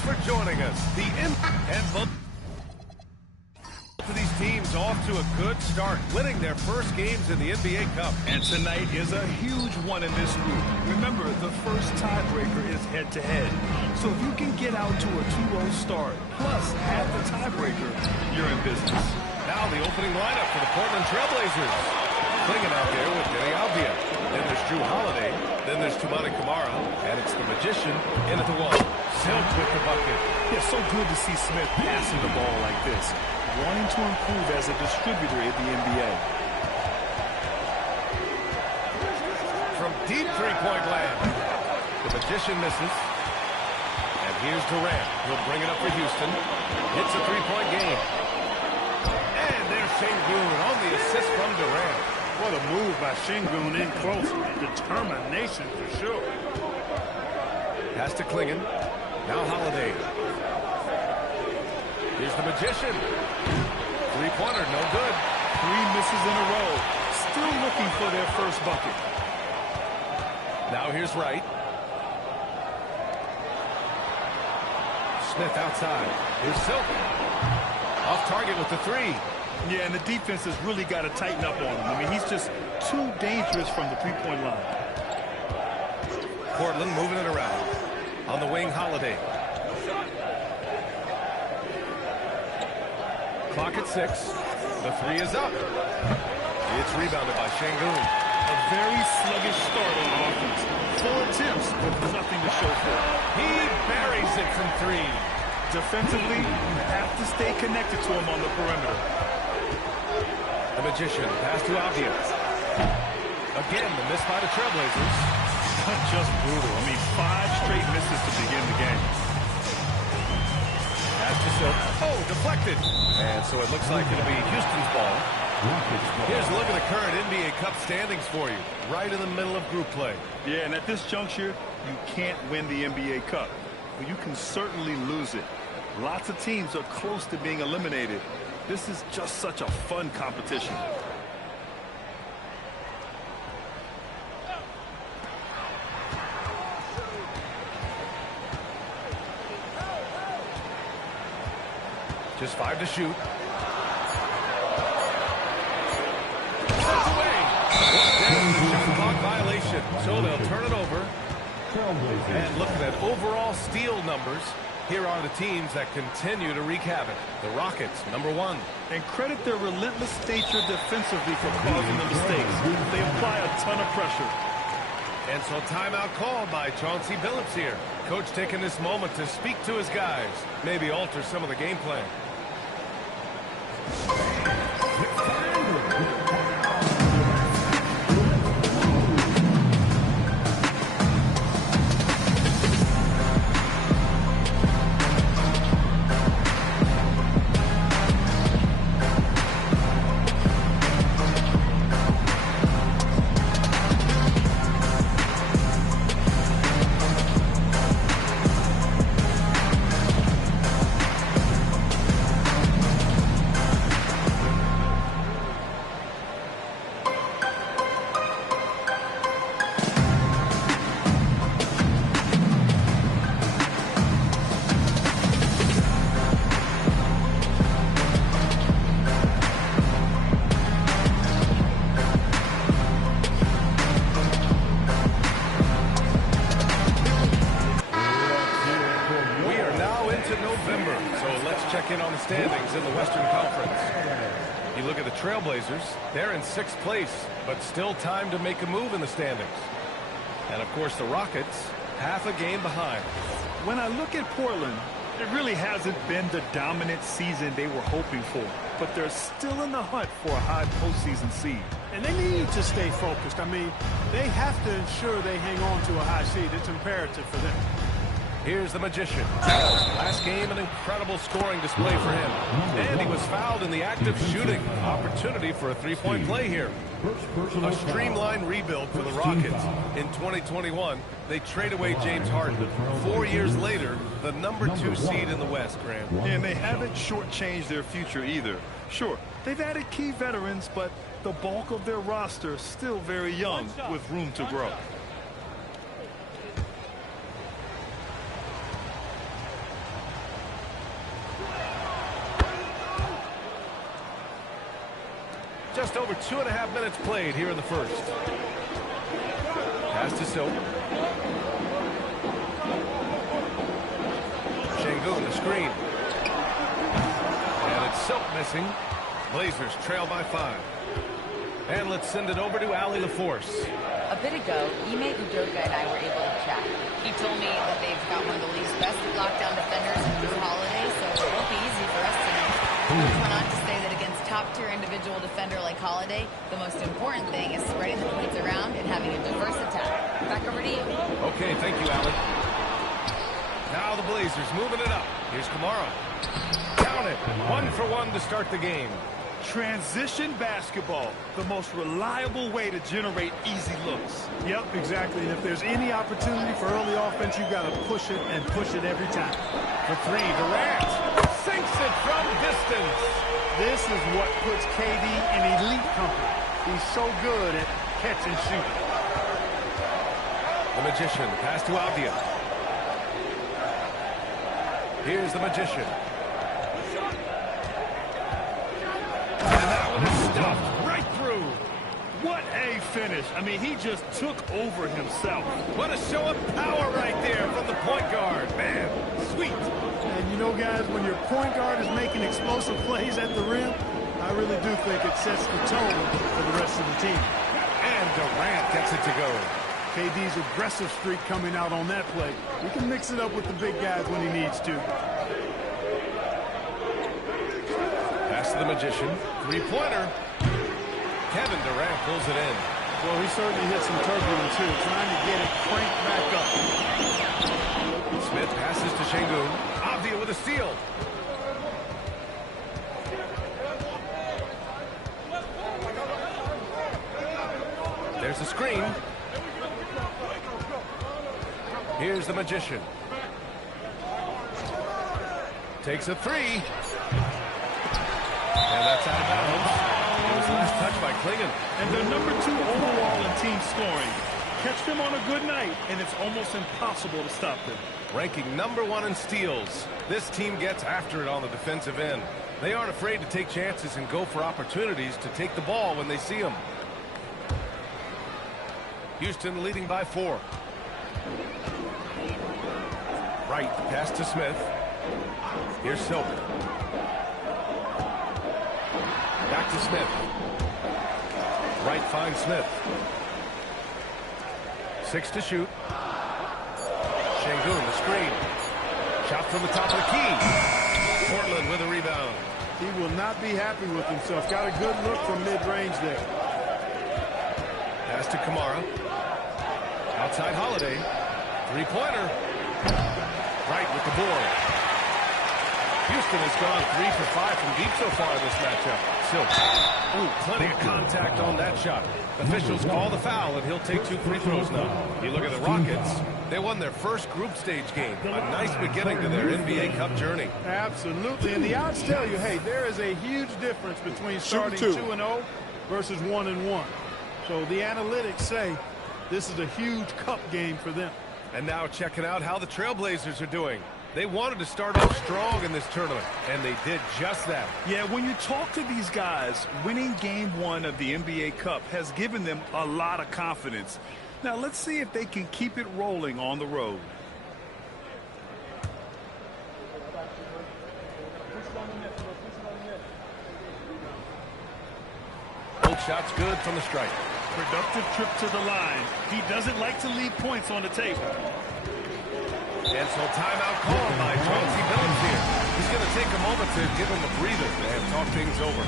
Thanks for joining us. And both of these teams off to a good start, winning their first games in the NBA Cup. And tonight is a huge one in this group. Remember, the first tiebreaker is head-to-head. So if you can get out to a 2-0 start, plus have the tiebreaker, you're in business. Now the opening lineup for the Portland Trailblazers. Clinging out there with Deni Avdija. Then there's Jrue Holiday. Then there's Toumani Camara. And it's the Magician in at the one. Silk with the bucket. Yeah, so good to see Smith passing the ball like this. Wanting to improve as a distributor in the NBA. From deep three-point land. The Magician misses. And here's Durant. He'll bring it up for Houston. Hits a three-point game. And there's Sengun on the assist from Durant. What a move by Sengun in close. Determination for sure. Pass to Clingan. Now Holiday. Here's the Magician. Three-pointer, no good. 3 misses in a row. Still looking for their first bucket. Now here's Wright. Smith outside. Here's Silk. Off target with the three. Yeah, and the defense has really got to tighten up on him. I mean, he's just too dangerous from the three-point line. Portland moving it around. On the wing, Holiday. Clock at 6. The three is up. It's rebounded by Sengun. A very sluggish start on offense. 4 attempts with nothing to show for it. He buries it from 3. Defensively, you have to stay connected to him on the perimeter. The Magician, pass to Avdija. Again, the miss by the Trailblazers. Just brutal. I mean, 5 straight misses to begin the game. Pass to Silk. Oh, deflected. And so it looks like it'll be Houston's ball. Here's a look at the current NBA Cup standings for you. Right in the middle of group play. Yeah, and at this juncture, you can't win the NBA Cup. But you can certainly lose it. Lots of teams are close to being eliminated. This is just such a fun competition. Just 5 to shoot. Shot clock violation. So they'll turn it over. And looking at overall steal numbers, here are the teams that continue to wreak havoc. The Rockets, number 1. And credit their relentless nature defensively for causing the mistakes. They apply a ton of pressure. And so timeout called by Chauncey Billups here. Coach taking this moment to speak to his guys. Maybe alter some of the game plan. Standings in the Western Conference. You look at the Trailblazers, they're in 6th place, but still time to make a move in the standings. And of course the Rockets, half a game behind. When I look at Portland, it really hasn't been the dominant season they were hoping for, but they're still in the hunt for a high postseason seed. And they need to stay focused. I mean, they have to ensure they hang on to a high seed. It's imperative for them. Here's the Magician. Last game, an incredible scoring display for him. And he was fouled in the act of shooting. Opportunity for a three-point play here. A streamlined rebuild for the Rockets. In 2021, they trade away James Harden. 4 years later, the number 2 seed in the West, Graham. And they haven't shortchanged their future either. Sure, they've added key veterans, but the bulk of their roster is still very young with room to grow. Just over 2.5 minutes played here in the first. Pass to Silk. Şengün, the screen. And it's Silk missing. Blazers trail by 5. And let's send it over to Allie LaForce. A bit ago, Ime Udoka and I were able to chat. He told me that they've got one of the league's best lockdown defenders in Drew Holiday, so it won't be easy for us tonight. He went on to say that against top-tier individual defender like Holiday, the most important thing is spreading the points around and having a diverse attack. Back over to you. Okay, thank you, Allie. Now the Blazers moving it up. Here's Kamara. Count it. 1 for 1 to start the game. Transition basketball, the most reliable way to generate easy looks. Yep, exactly. And if there's any opportunity for early offense, you've got to push it and push it every time. For 3, Durant sinks it from distance. This is what puts KD in elite company. He's so good at catch and shoot. The Magician, pass to Avdia. Here's the Magician. And that one is stuffed right through. What a finish. I mean, he just took over himself. What a show of power right there from the point guard. Man, sweet. And you know, guys, when your point guard is making explosive plays at the rim, I really do think it sets the tone for the rest of the team. And Durant gets it to go. KD's aggressive streak coming out on that play. He can mix it up with the big guys when he needs to. Pass to the Magician. Three-pointer. Kevin Durant pulls it in. Well, he certainly hit some turbulence here, trying to get it cranked back up. Smith passes to Şengün. Avdia with a steal. There's the screen. Here's the Magician. Takes a 3. And that's out of bounds. It was last touched by Klingon. And they're number 2 overall in team scoring. Catch them on a good night, and it's almost impossible to stop them. Ranking number 1 in steals. This team gets after it on the defensive end. They aren't afraid to take chances and go for opportunities to take the ball when they see them. Houston leading by 4. Right, pass to Smith. Here's Silk. Back to Smith. Right finds Smith. 6 to shoot. Şengün, the screen. Shot from the top of the key. Portland with a rebound. He will not be happy with himself. Got a good look from mid-range there. Pass to Kamara. Outside Holiday. Three-pointer. Right with the board. Houston has gone 3 for 5 from deep so far in this matchup. Silk. Ooh, plenty of contact on that shot. Officials call the foul, and he'll take 2 free throws now. You look at the Rockets. They won their first group stage game. A nice beginning to their NBA Cup journey. Absolutely. And the odds tell you, hey, there is a huge difference between starting 2-0 versus 1-1. So the analytics say this is a huge cup game for them. And now checking out how the Trailblazers are doing. They wanted to start off strong in this tournament, and they did just that. Yeah, when you talk to these guys, winning Game 1 of the NBA Cup has given them a lot of confidence. Now, let's see if they can keep it rolling on the road. Both shots good from the stripe. Productive trip to the line. He doesn't like to leave points on the table. And so timeout called by Chauncey Billups here. He's going to take a moment to give him a breather and talk things over.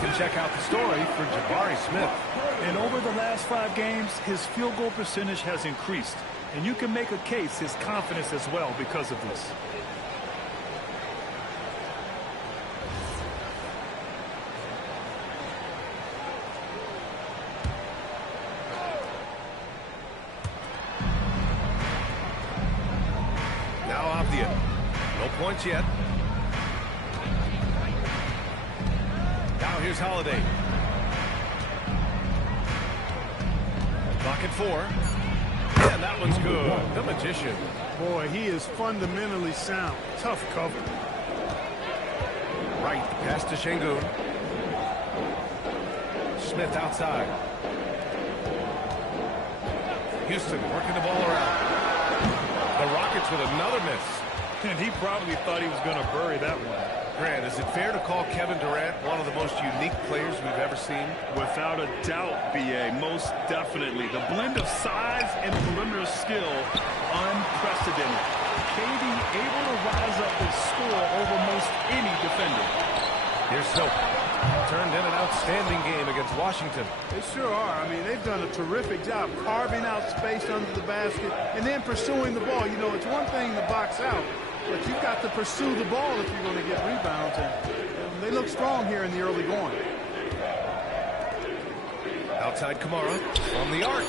can check out the story for Jabari Smith. And over the last 5 games, his field goal percentage has increased. And you can make a case his confidence as well because of this. Now Avdia. No points yet. Now here's Holiday. Clock at 4. And that one's good. The Magician. Boy, he is fundamentally sound. Tough cover. Right, pass to Şengün. Smith outside. Houston working the ball around. The Rockets with another miss. And he probably thought he was going to bury that one. Grant, is it fair to call Kevin Durant one of the most unique players we've ever seen? Without a doubt, B.A., most definitely. The blend of size and perimeter skill, unprecedented. KD able to rise up and score over most any defender. Here's Soap. Turned in an outstanding game against Washington. They sure are. I mean, they've done a terrific job carving out space under the basket and then pursuing the ball. You know, it's one thing to box out, but you've got to pursue the ball if you're going to get rebounds. And they look strong here in the early going. Outside Kamara from the arc.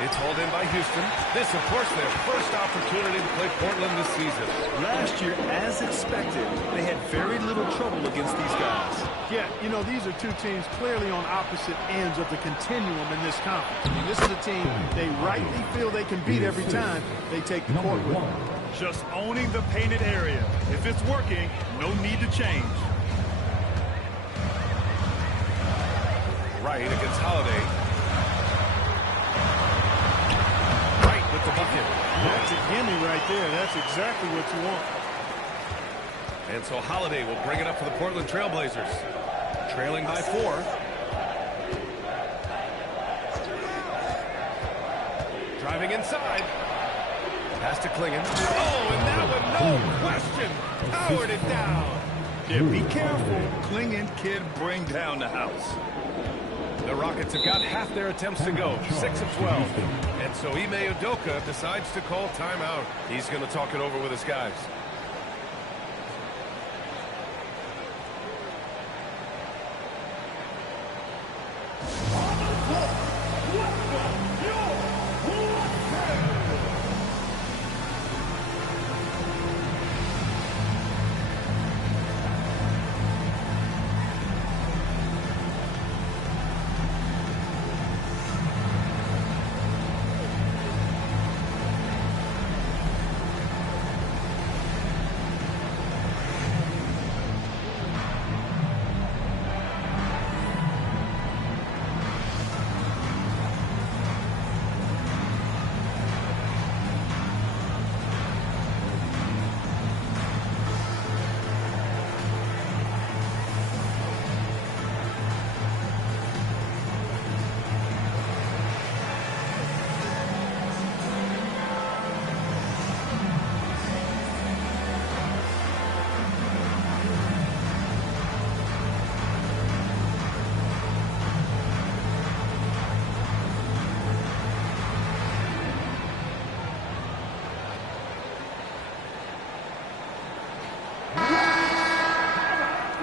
It's hauled in by Houston. This, of course, their first opportunity to play Portland this season. Last year, as expected, they had very little trouble against these guys. Yeah, you know, these are two teams clearly on opposite ends of the continuum in this conference. I mean, this is a team they rightly feel they can beat every time they take the court with them. Just owning the painted area. If it's working, no need to change. Right against Holiday. Right with the bucket. That's a gimme right there. That's exactly what you want. And so Holiday will bring it up for the Portland Trailblazers. Trailing by 4. Driving inside. Pass to Clingan. Oh, and that one, no question, powered it down. Yeah, be careful. Clingan can bring down the house. The Rockets have got half their attempts to go, 6 of 12. And so Ime Udoka decides to call timeout. He's going to talk it over with his guys.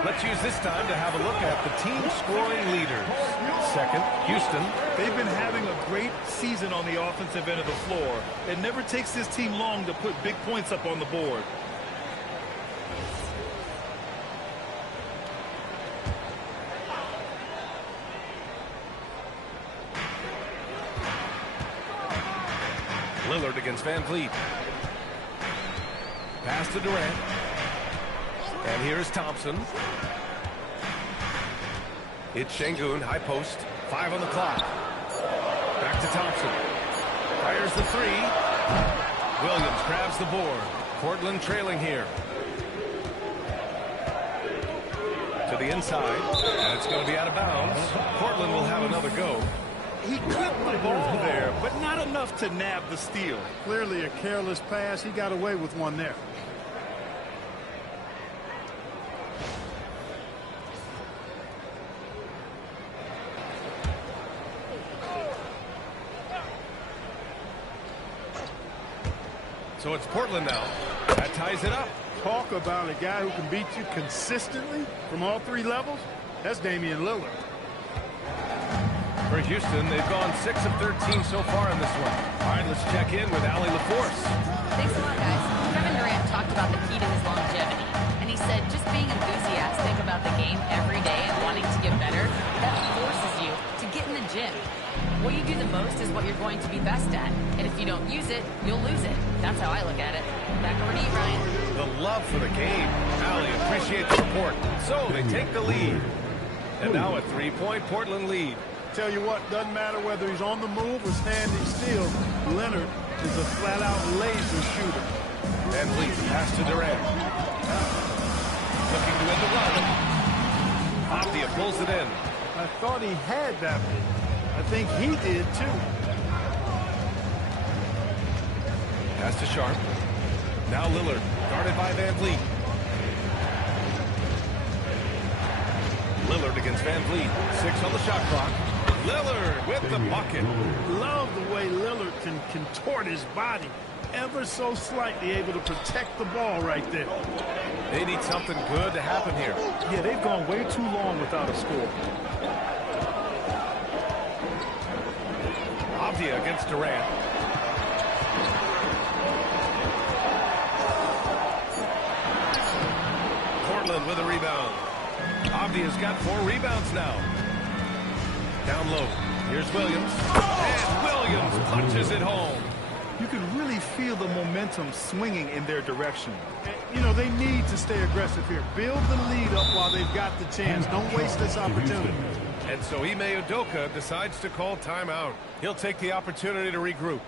Let's use this time to have a look at the team scoring leaders. Second, Houston. They've been having a great season on the offensive end of the floor. It never takes this team long to put big points up on the board. Lillard against Van Vliet. Pass to Durant. And here's Thompson. It's Şengün, high post. 5 on the clock. Back to Thompson. Fires the 3. Williams grabs the board. Portland trailing here. To the inside. And it's going to be out of bounds. Portland will have another go. He clipped the ball there, but not enough to nab the steal. Clearly a careless pass. He got away with one there. So it's Portland now. That ties it up. Talk about a guy who can beat you consistently from all three levels. That's Damian Lillard. For Houston, they've gone 6 of 13 so far in this one. All right, let's check in with Allie LaForce. Thanks a lot, guys. Kevin Durant talked about the key to his longevity, and he said just being enthusiastic about the game every day and wanting to get better, that forces you to get in the gym. What you do the most is what you're going to be best at, and if you don't use it, you'll lose it. That's how I look at it. Back over to you, Ryan. The love for the game. Allie, appreciate the report. So they take the lead. And now a 3-point Portland lead. Tell you what, doesn't matter whether he's on the move or standing still, Leonard is a flat-out laser shooter. Van Vliet, pass to Durant. Looking to end the run. Avdia pulls it in. I thought he had that one. I think he did, too. Pass to Sharp. Now Lillard, guarded by Van Vliet. Lillard against Van Vliet. 6 on the shot clock. Lillard with the bucket. Love the way Lillard can contort his body ever so slightly, able to protect the ball right there. They need something good to happen here. Yeah, they've gone way too long without a score. Avdia against Durant. Portland with a rebound. Avdia's got 4 rebounds now. Down low. Here's Williams. And Williams punches it home. You can really feel the momentum swinging in their direction. You know, they need to stay aggressive here. Build the lead up while they've got the chance. Don't waste this opportunity. And so Ime Udoka decides to call timeout. He'll take the opportunity to regroup.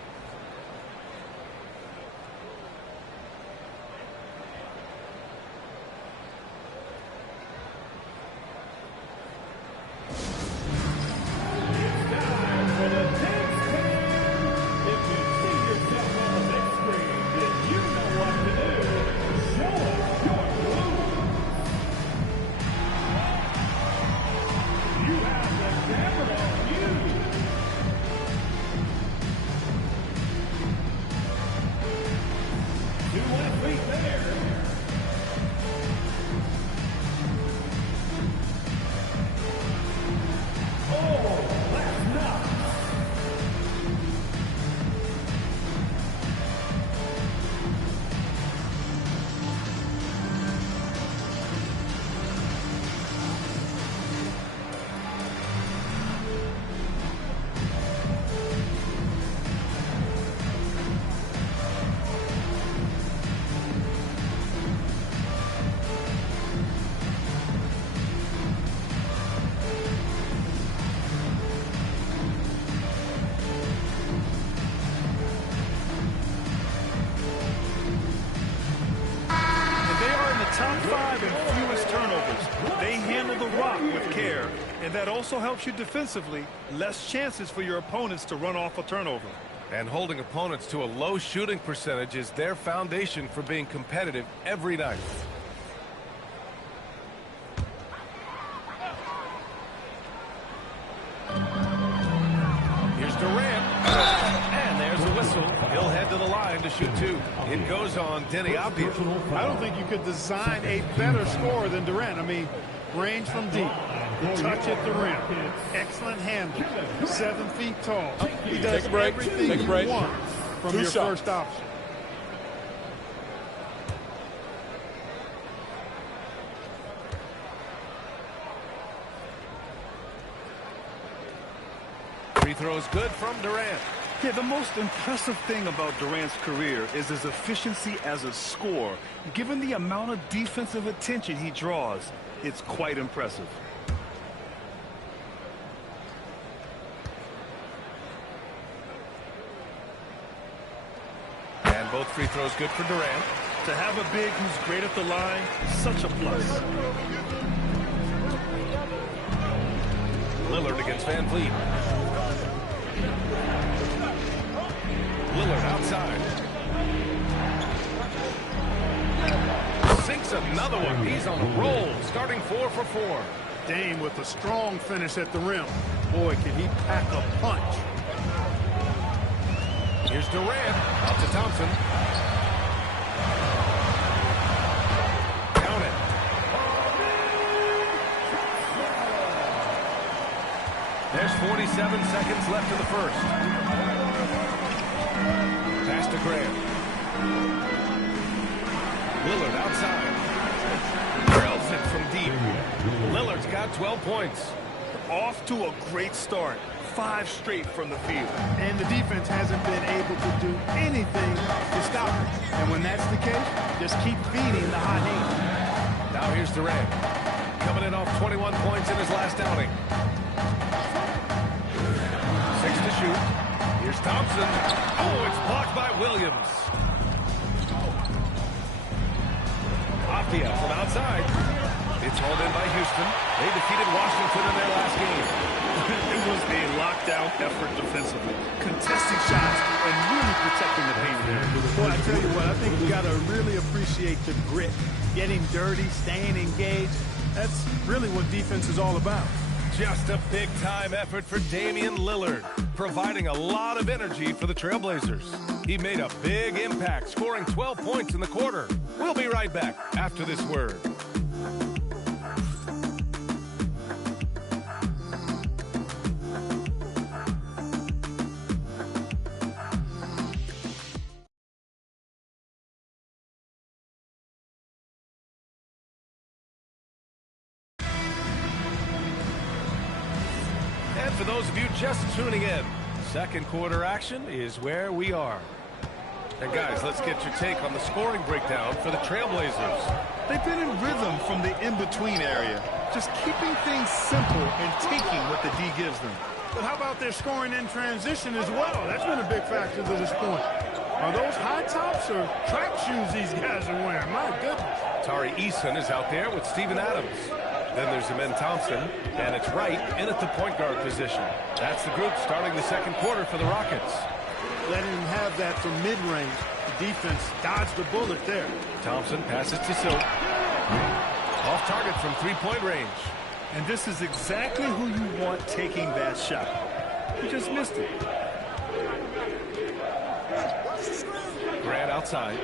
Top 5 in fewest turnovers. They handle the rock with care, and that also helps you defensively. Less chances for your opponents to run off a turnover. And holding opponents to a low shooting percentage is their foundation for being competitive every night. Here's Durant. And there's the whistle. He'll head to the line to shoot 2. It goes on Deni Avdia. I don't think you could design a better scorer than Durant. I mean, range from deep, touch at the rim, excellent handle, 7 feet tall. He does everything you want from your first option. Free throws good from Durant. Yeah, the most impressive thing about Durant's career is his efficiency as a scorer. Given the amount of defensive attention he draws, it's quite impressive. And both free throws good for Durant. To have a big who's great at the line, such a plus. Lillard against Van Vliet. Lillard outside. Sinks another one. He's on a roll, starting 4 for 4. Dame with a strong finish at the rim. Boy, can he pack a punch. Here's Durant. Out to Thompson. There's 47 seconds left in the first. Pass to Grant. Lillard outside. Drills it from deep. Lillard's got 12 points. Off to a great start. 5 straight from the field. And the defense hasn't been able to do anything to stop it. And when that's the case, just keep feeding the hot hand. Now here's Durant. Coming in off 21 points in his last outing. 6 to shoot. Here's Thompson. Oh, it's blocked by Williams. Afia from outside. It's hauled in by Houston. They defeated Washington in their last game. It was a lockdown effort defensively. Contesting shots and really protecting the paint there. Boy, I tell you what, I think you got to really appreciate the grit. Getting dirty, staying engaged. That's really what defense is all about. Just a big-time effort for Damian Lillard, providing a lot of energy for the Trailblazers. He made a big impact, scoring 12 points in the quarter. We'll be right back after this word. For those of you just tuning in, second quarter action is where we are. And guys, let's get your take on the scoring breakdown for the Trailblazers. They've been in rhythm from the in-between area, just keeping things simple and taking what the D gives them. But how about their scoring in transition as well? That's been a big factor to this point. Are those high tops or track shoes these guys are wearing? My goodness. Tari Eason is out there with Steven Adams. Then there's Amen Thompson, and it's Wright in at the point guard position. That's the group starting the second quarter for the Rockets. Letting him have that from mid-range. The defense dodged the bullet there. Thompson passes to Silk. Off target from three-point range. And this is exactly who you want taking that shot. He just missed it. Grant outside.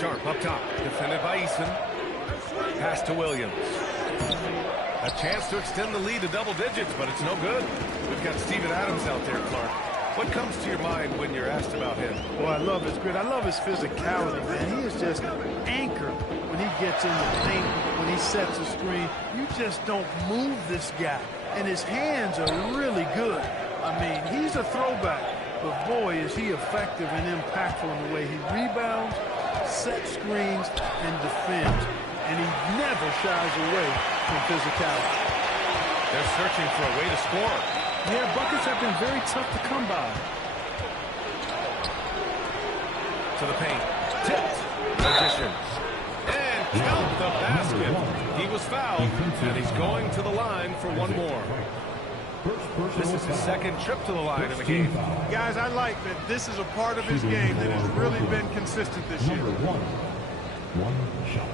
Sharp up top, defended by Eason. Pass to Williams. A chance to extend the lead to double digits, but it's no good. We've got Steven Adams out there, Clark. What comes to your mind when you're asked about him? Well, I love his grit. I love his physicality, man. He is just anchored when he gets in the paint, when he sets a screen. You just don't move this guy. And his hands are really good. I mean, he's a throwback. But, boy, is he effective and impactful in the way he rebounds, sets screens, and defends. And he never shies away from physicality. They're searching for a way to score. Yeah, buckets have been very tough to come by. To the paint. Tipped. Magician. And count the basket. He was fouled, and he's going to the line for one more. This is his second trip to the line in the game. Guys, I like that this is a part of his game that has really been consistent this year. One shot.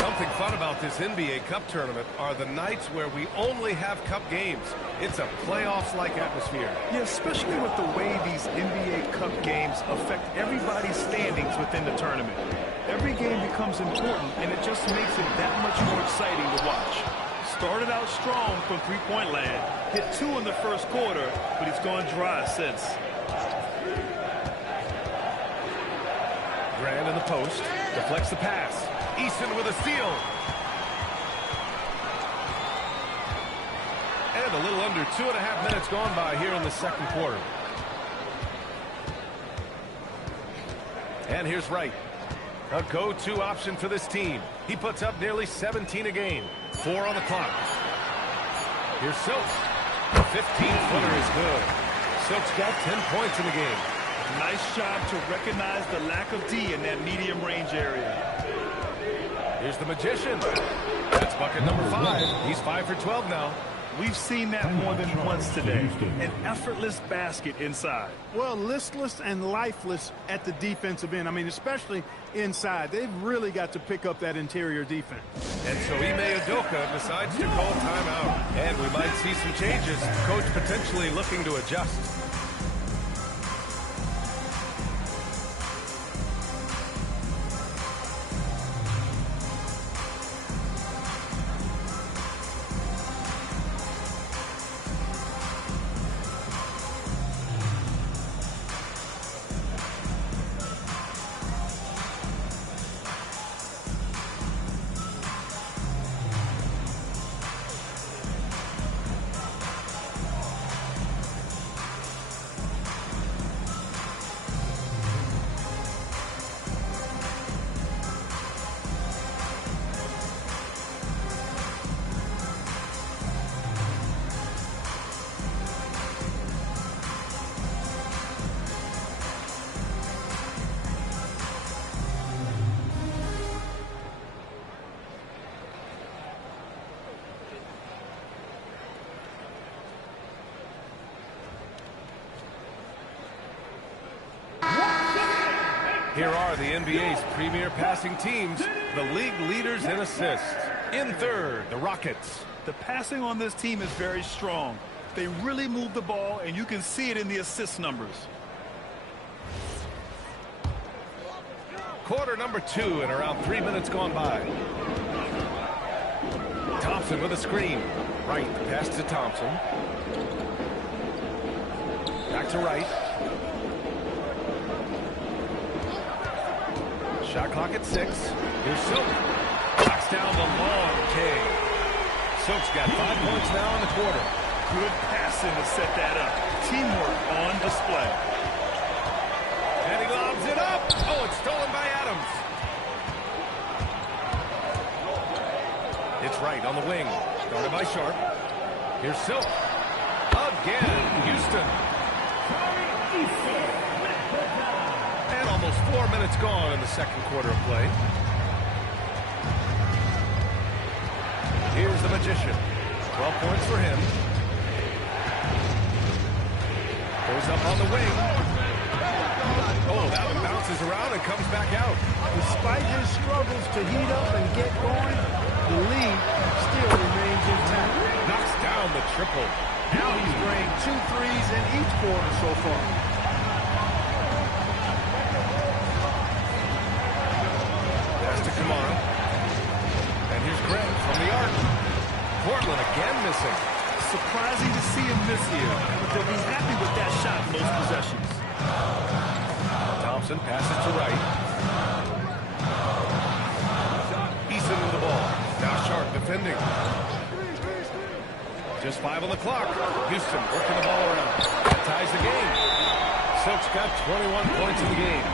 Something fun about this NBA Cup tournament are the nights where we only have Cup games. It's a playoffs-like atmosphere. Yeah, especially with the way these NBA Cup games affect everybody's standings within the tournament. Every game becomes important, and it just makes it that much more exciting to watch. Started out strong from three-point land, hit 2 in the first quarter, but he's gone dry since. Grant in the post, deflects the pass. Eason with a steal. And a little under 2.5 minutes gone by here in the second quarter. And here's Wright. A go-to option for this team. He puts up nearly 17 a game. 4 on the clock. Here's Silk. The 15-footer is good. Silk's got 10 points in the game. Nice job to recognize the lack of D in that medium range area. Here's the Magician. That's bucket number 5. He's 5 for 12 now. We've seen that more than once today. An effortless basket inside. Well, listless and lifeless at the defensive end. I mean, especially inside. They've really got to pick up that interior defense. And so Ime Udoka decides to call timeout. And we might see some changes. Coach potentially looking to adjust. Here are the NBA's premier passing teams, the league leaders in assists. In third, the Rockets. The passing on this team is very strong. They really move the ball, and you can see it in the assist numbers. Quarter number 2 and around 3 minutes gone by. Thompson with a screen. Wright, the pass to Thompson. Back to Wright. Shot clock at 6. Here's Silk. Knocks down the long K. Silk's got 5 points now in the quarter. Good passing to set that up. Teamwork on display. And he lobs it up. Oh, it's stolen by Adams. It's Wright on the wing. Started by Sharp. Here's Silk. Again, Houston. And almost 4 minutes gone in the second quarter of play. Here's the Magician. 12 points for him. Goes up on the wing. Oh, that one bounces around and comes back out. Despite his struggles to heat up and get going, the lead still remains intact. Knocks down the triple. Now he's drained 2 threes in each quarter so far. Pass to Kamara. And here's Greg from the arc. Portland again missing. Surprising to see him miss here, but they'll be happy with that shot most possessions. Thompson passes to Wright. Eason with the ball. Now Sharp defending. Just 5 on the clock. Houston working the ball around. That ties the game. Silk's got 21 points in the game.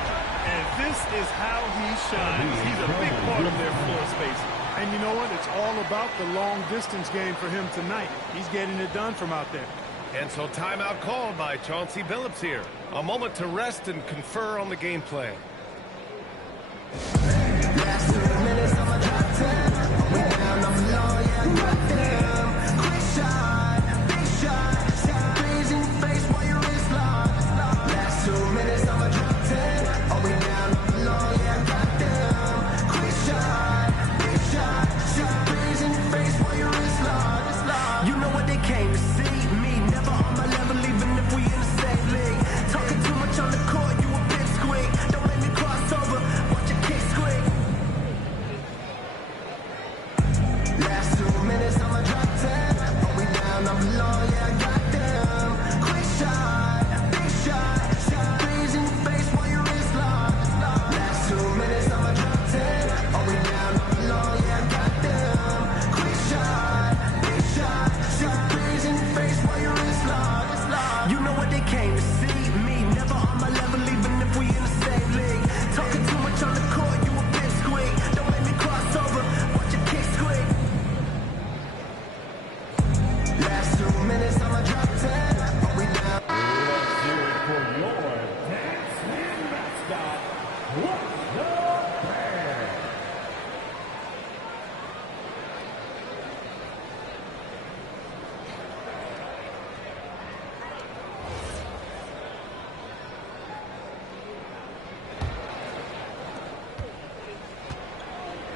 And this is how he shines. He's a big part of their floor space. And you know what? It's all about the long-distance game for him tonight. He's getting it done from out there. And so timeout called by Chauncey Billups here. A moment to rest and confer on the game plan.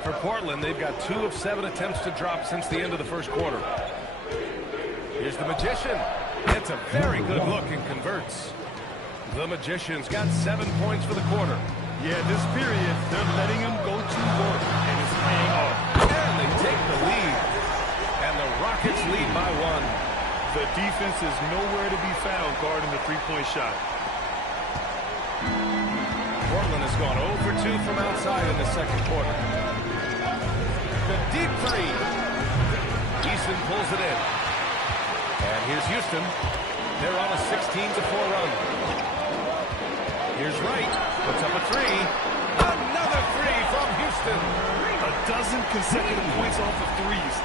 For Portland, they've got 2 of 7 attempts to drop since the end of the first quarter. Here's the Magician. It's a very good look and converts. The Magician's got 7 points for the quarter. Yeah, this period, they're letting him go to work, and it's paying off. And they take the lead. And the Rockets lead by 1. The defense is nowhere to be found guarding the three-point shot. Portland has gone 0 for 2 from outside in the second quarter. The deep three. Eason pulls it in. And here's Houston. They're on a 16-4 run. Here's Wright. Puts up a three. Another three from Houston. A dozen consecutive points off of threes.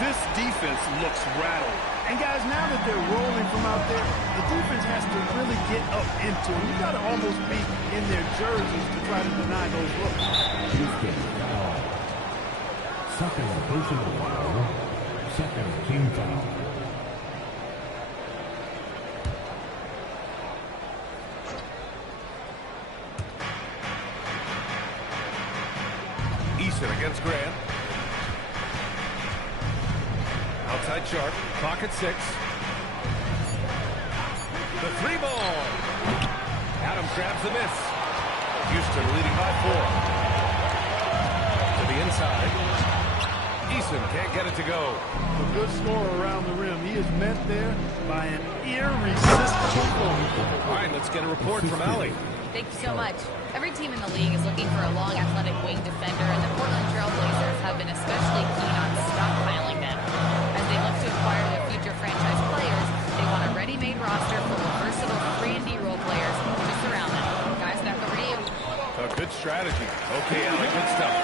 This defense looks rattled. And guys, now that they're rolling from out there, the defense has to really get up into them. You got to almost be in their jerseys to try to deny those looks. Houston foul. Second personal foul. Second team foul. Eason against Grant. Outside Sharp. Clock at 6. The 3 ball. Adams grabs the miss. Houston leading by 4. To the inside. Eason can't get it to go. A good scorer around the rim. He is met there by an irresistible force. All right, let's get a report from Allie. Thank you so much. Every team in the league is looking for a long, athletic wing defender, and the Portland Trail Blazers have been especially keen on stockpiling them. As they look to acquire their future franchise players, they want a ready-made roster full of versatile 3-and-D role players to surround them. Guys, back over to you. A good strategy. Okay, Allie, good stuff.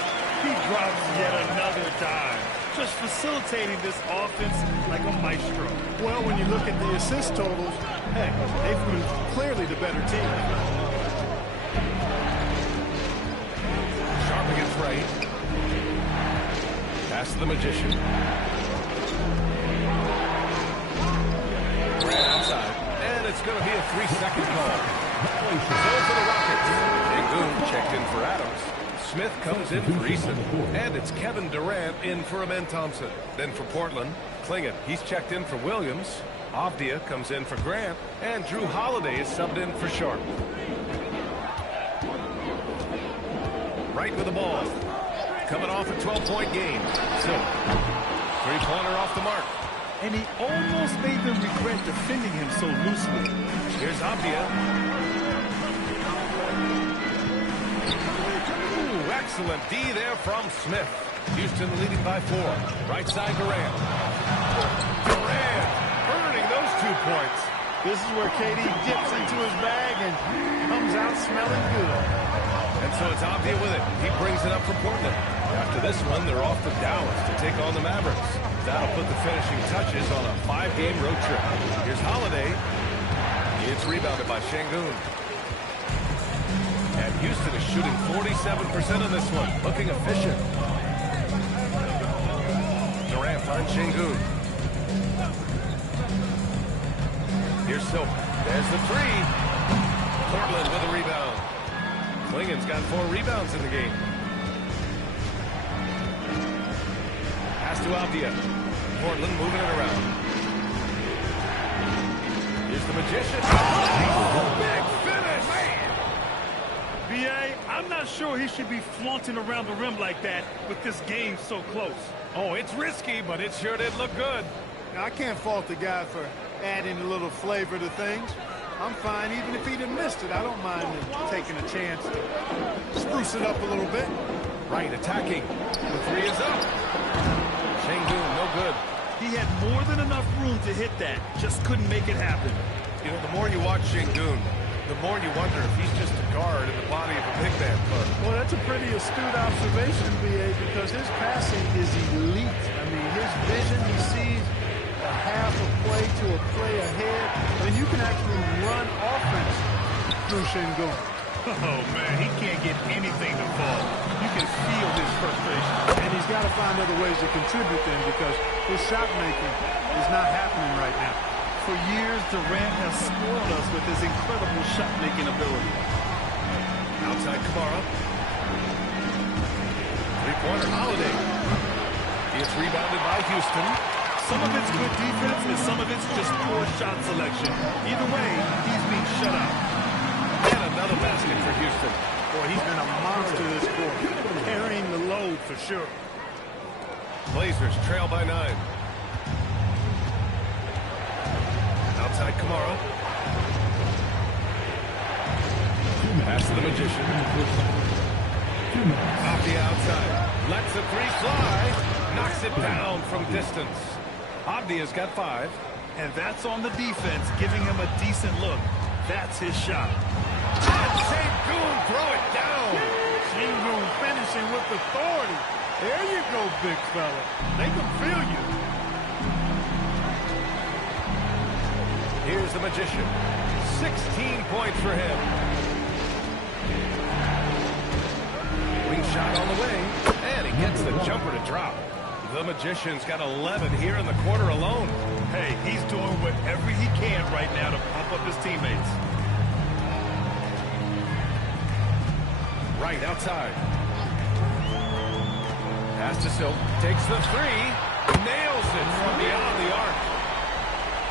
He drops yet another dime, just facilitating this offense like a maestro. Well, when you look at the assist totals, heck, they've been clearly the better team. Sharp against Wright. Pass to the Magician. Grant outside. And it's going to be a 3-second call. So for the Rockets. Sengun checked in for Adams. Smith comes in for Eason. And it's Kevin Durant in for Amen Thompson. Then for Portland, Clingan. He's checked in for Williams. Avdia comes in for Grant. And Drew Holiday is subbed in for Sharp. Right with the ball. Coming off a 12-point game. So, three-pointer off the mark. And he almost made them regret defending him so loosely. Here's Avdia. Ooh, excellent D there from Smith. Houston leading by 4. Right side Durant. Durant earning those 2 points. This is where KD dips into his bag and comes out smelling good. And so it's Avdia with it. He brings it up for Portland. After this one, they're off to Dallas to take on the Mavericks. That'll put the finishing touches on a 5-game road trip. Here's Holiday. It's rebounded by Sengun. And Houston is shooting 47% of this one. Looking efficient. Durant finds Sengun. Here's Silva. There's the 3. Portland with a rebound. Clingan's got 4 rebounds in the game. Pass to Avdia. Portland moving it around. Here's the Magician. Oh, big finish! Man. B.A., I'm not sure he should be flaunting around the rim like that with this game so close. Oh, it's risky, but it sure did look good. Now, I can't fault the guy for adding a little flavor to things. I'm fine, even if he'd have missed it. I don't mind him taking a chance to spruce it up a little bit. Right, attacking. The 3 is up. Sengun, no good. He had more than enough room to hit that, just couldn't make it happen. You know, the more you watch Sengun, the more you wonder if he's just a guard in the body of a big man player. Well, that's a pretty astute observation, B.A., because his passing is elite. I mean, his vision, he sees a half a play to a play ahead. I mean, you can actually run offense through Sengun. Oh, man, he can't get anything to fall. You can feel his frustration. And he's got to find other ways to contribute then, because his shot making is not happening right now. For years, Durant has spoiled us with his incredible shot-making ability. Outside Kamara. Three-pointer, Holiday. It's rebounded by Houston. Some of it's good defense, and some of it's just poor shot selection. Either way, he's being shut out. And another basket for Houston. Boy, he's been a monster this quarter, carrying the load for sure. Blazers trail by 9. Outside Kamara. Pass to the Magician. Off the outside. Lets the three fly. Knocks it down from distance. Avdia's got 5. And that's on the defense, giving him a decent look. That's his shot. Sengun throw it down. Sengun finishing with authority. There you go, big fella. They can feel you. Here's the Magician. 16 points for him. Wing shot on the way. And he gets the jumper to drop. The Magician's got 11 here in the quarter alone. Hey, he's doing whatever he can right now to pump up his teammates. Right outside. Pass to Silk. Takes the three. Nails it from beyond the arc.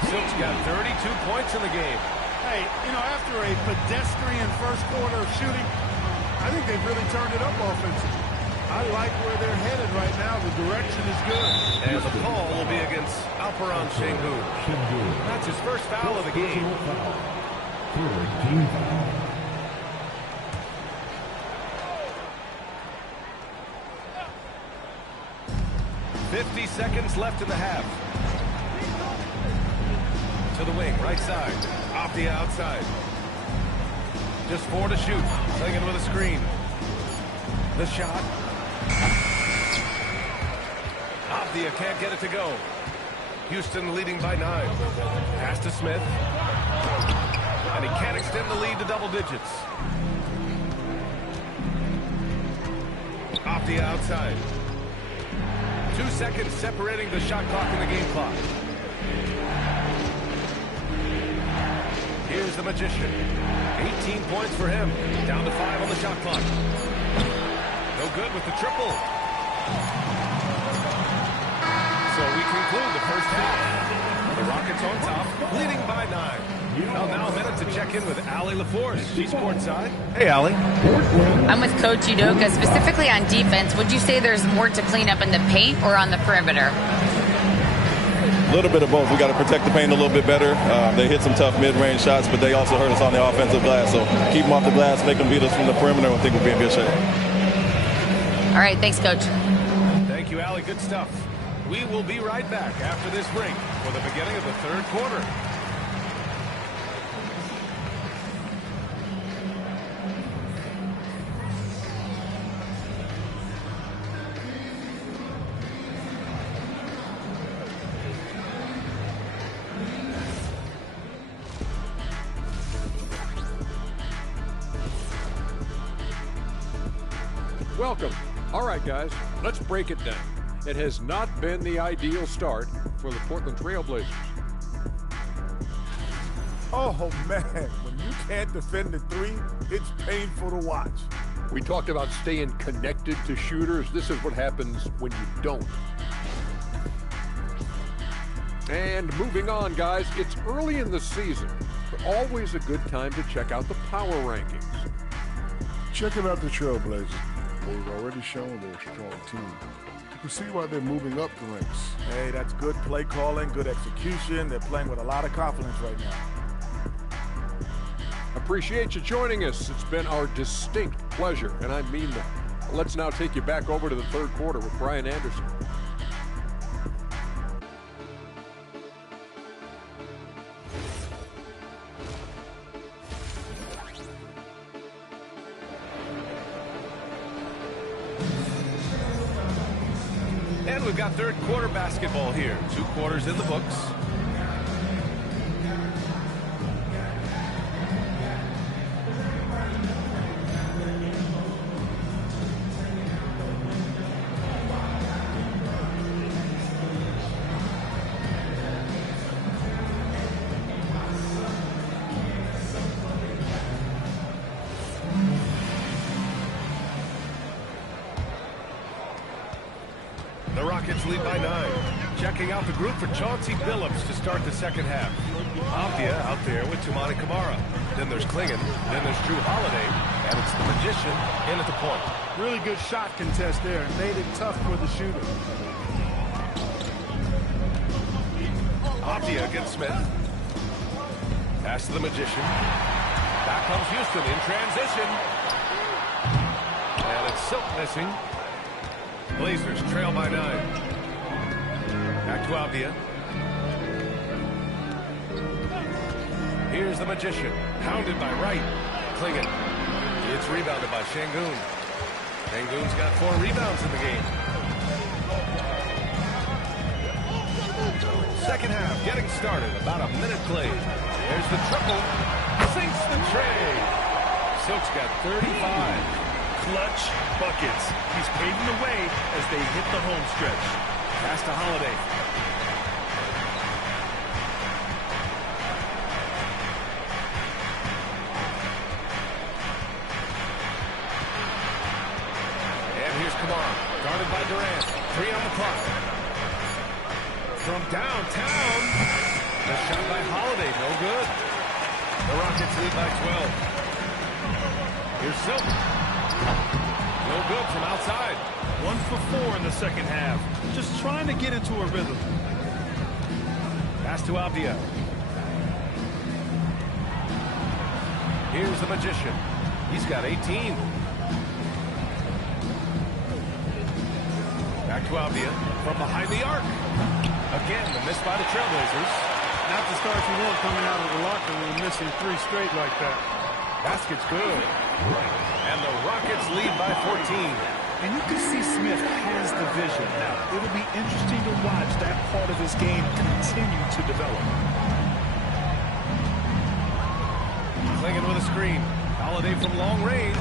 Silk's got 32 points in the game. Hey, you know, after a pedestrian first quarter of shooting, I think they've really turned it up offensively. I like where they're headed right now. The direction is good. And the call will be against Alperen Sengun. That's his first foul of the game. Third team foul. .50 seconds left in the half. To the wing, right side. Off the outside. Just 4 to shoot. Playing with a screen. The shot. Avdia can't get it to go. Houston leading by 9. Pass to Smith. And he can't extend the lead to double digits. Off the outside. 2 seconds separating the shot clock and the game clock. Here's the Magician. 18 points for him. Down to 5 on the shot clock. No good with the triple. So we conclude the first half. The Rockets on top, leading by 9. Well, now a minute to check in with Allie LaForce. She's courtside. Hey, Allie. I'm with Coach Udoka. Specifically on defense, would you say there's more to clean up in the paint or on the perimeter? A little bit of both. We got to protect the paint a little bit better. They hit some tough mid-range shots, but they also hurt us on the offensive glass. So keep them off the glass, make them beat us from the perimeter, and I think we'll be in good shape. All right, thanks, Coach. Thank you, Allie. Good stuff. We will be right back after this break for the beginning of the third quarter. Welcome. All right, guys, let's break it down. It has not been the ideal start for the Portland Trail Blazers. Oh, man, when you can't defend the three, it's painful to watch. We talked about staying connected to shooters. This is what happens when you don't. And moving on, guys, it's early in the season, but always a good time to check out the power rankings. Checking out the Trailblazers. They've already shown they're a strong team. You can see why they're moving up the ranks. Hey, that's good play calling, good execution. They're playing with a lot of confidence right now. Appreciate you joining us. It's been our distinct pleasure, and I mean that. Let's now take you back over to the third quarter with Brian Anderson. And we've got third quarter basketball here. 2 quarters in the books. The Rockets lead by 9. Checking out the group for Chauncey Billups to start the second half. Avdia out there with Toumani Camara. Then there's Clingan. Then there's Drew Holiday. And it's the Magician in at the point. Really good shot contest there and made it tough for the shooter. Avdia against Smith. Pass to the Magician. Back comes Houston in transition. And it's Silk missing. Blazers trail by 9. Back to Avdia. Here's the Magician. Pounded by Wright. Clingan. It's rebounded by Şengün. Şengün's got 4 rebounds in the game. Second half getting started. About a minute played. There's the triple. Sinks the tray. Silk's got 35. Clutch buckets. He's paving the way as they hit the home stretch. Pass to Holiday. And here's Camara. Guarded by Durant. 3 on the clock. From downtown. The shot by Holiday. No good. The Rockets lead by 12. Here's Silk. No good from outside. 1 for 4 in the second half. Just trying to get into a rhythm. Pass to Avdia. Here's the Magician. He's got 18. Back to Avdia from behind the arc. Again, the miss by the Trailblazers. Not the start you want coming out of the locker room, missing 3 straight like that. Basket's good. And the Rockets lead by 14. And you can see Smith has the vision now. It'll be interesting to watch that part of his game continue to develop. Clingan with a screen. Holiday from long range.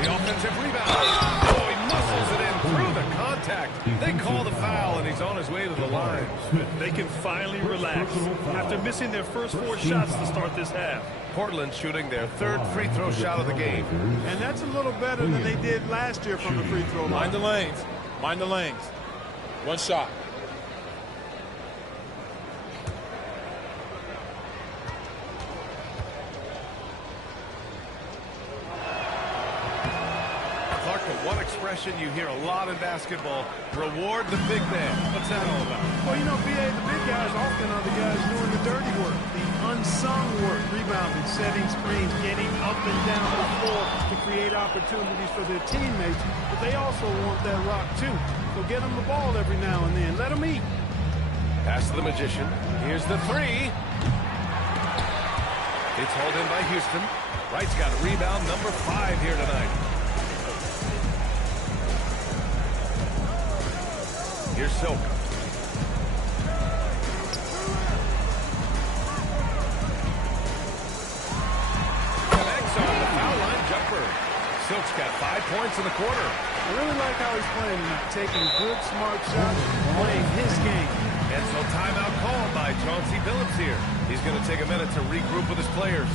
The offensive rebound. Oh, he muscles it in through the contact. They call the foul, and he's on his way to the line. They can finally relax after missing their first 4 shots to start this half. Portland shooting their 3rd free throw shot of the game. And that's a little better than they did last year from the free throw line. Mind the lanes. Mind the lanes. 1 shot. Clark, the one expression you hear a lot in basketball, reward the big man. What's that all about? Well, you know, B.A., the big guys often are the guys doing the dirty work, the unsung work, rebounding, setting screens, getting up and down the floor to create opportunities for their teammates. But they also want that rock, too. So get them the ball every now and then. Let them eat. Pass to the Magician. Here's the 3. It's hauled in by Houston. Wright's got a rebound, number 5 here tonight. Here's Silk. Connects on the foul line jumper. Silk's got 5 points in the quarter. I really like how he's playing tonight, taking good, smart shots, playing his game. And so timeout called by Chauncey Billups here. He's going to take a minute to regroup with his players.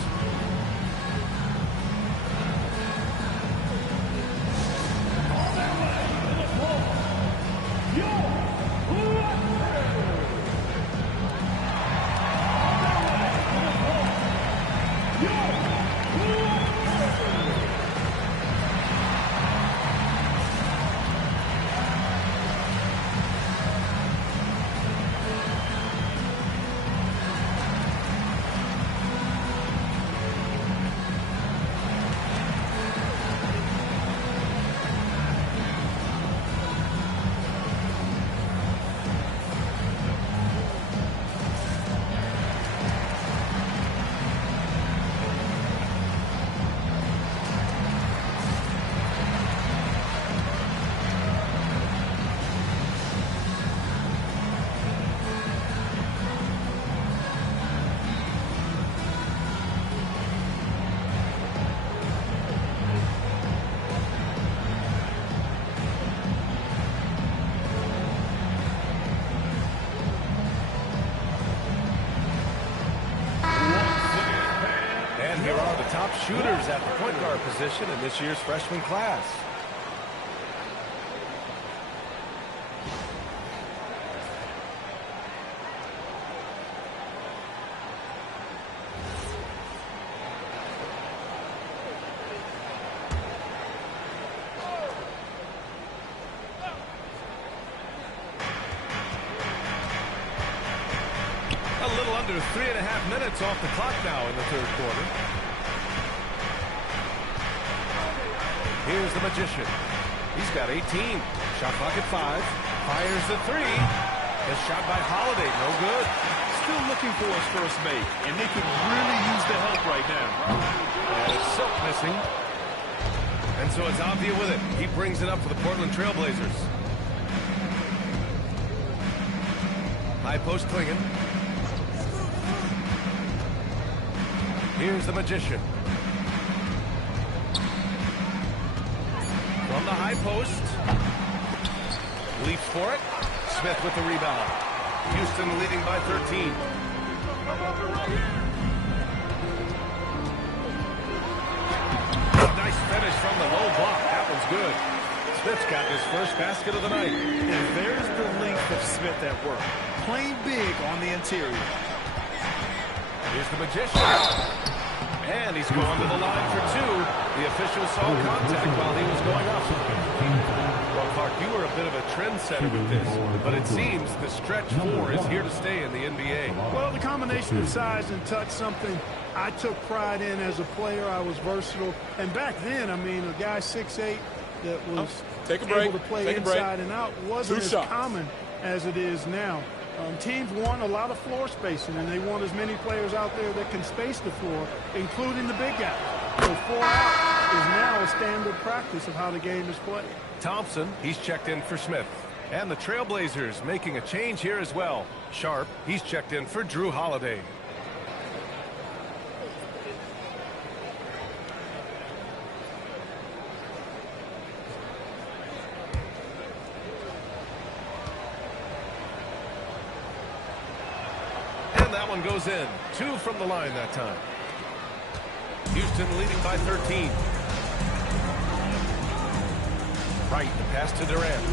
Top shooters at the point guard position in this year's freshman class. under 3.5 minutes off the clock now in the third quarter. Here's the Magician. He's got 18. Shot clock at 5. Fires the 3. The shot by Holiday, no good. Still looking for his first make, and they could really use the help right now. And it's Silk missing. And so it's Avdia with it. He brings it up for the Portland Trailblazers. High post Klingon. Here's the Magician. From the high post. Leaps for it. Smith with the rebound. Houston leading by 13. Nice finish from the low block. That one's good. Smith's got his first basket of the night. And there's the length of Smith at work. Playing big on the interior. Here's the Magician. And he's going to the line for 2. The official saw contact while he was going up. Well, Clark, you were a bit of a trendsetter with this, but it seems the stretch 4 is here to stay in the NBA. Well, the combination of size and touch, something I took pride in as a player. I was versatile. And back then, I mean, a guy 6'8" that was able to play inside and out wasn't as common as it is now. Teams want a lot of floor spacing, and they want as many players out there that can space the floor, including the big guy. So 4 out is now a standard practice of how the game is played. Thompson, he's checked in for Smith. And the Trailblazers making a change here as well. Sharp, he's checked in for Drew Holiday. That one goes in. 2 from the line that time. Houston leading by 13. Right, the pass to Durant.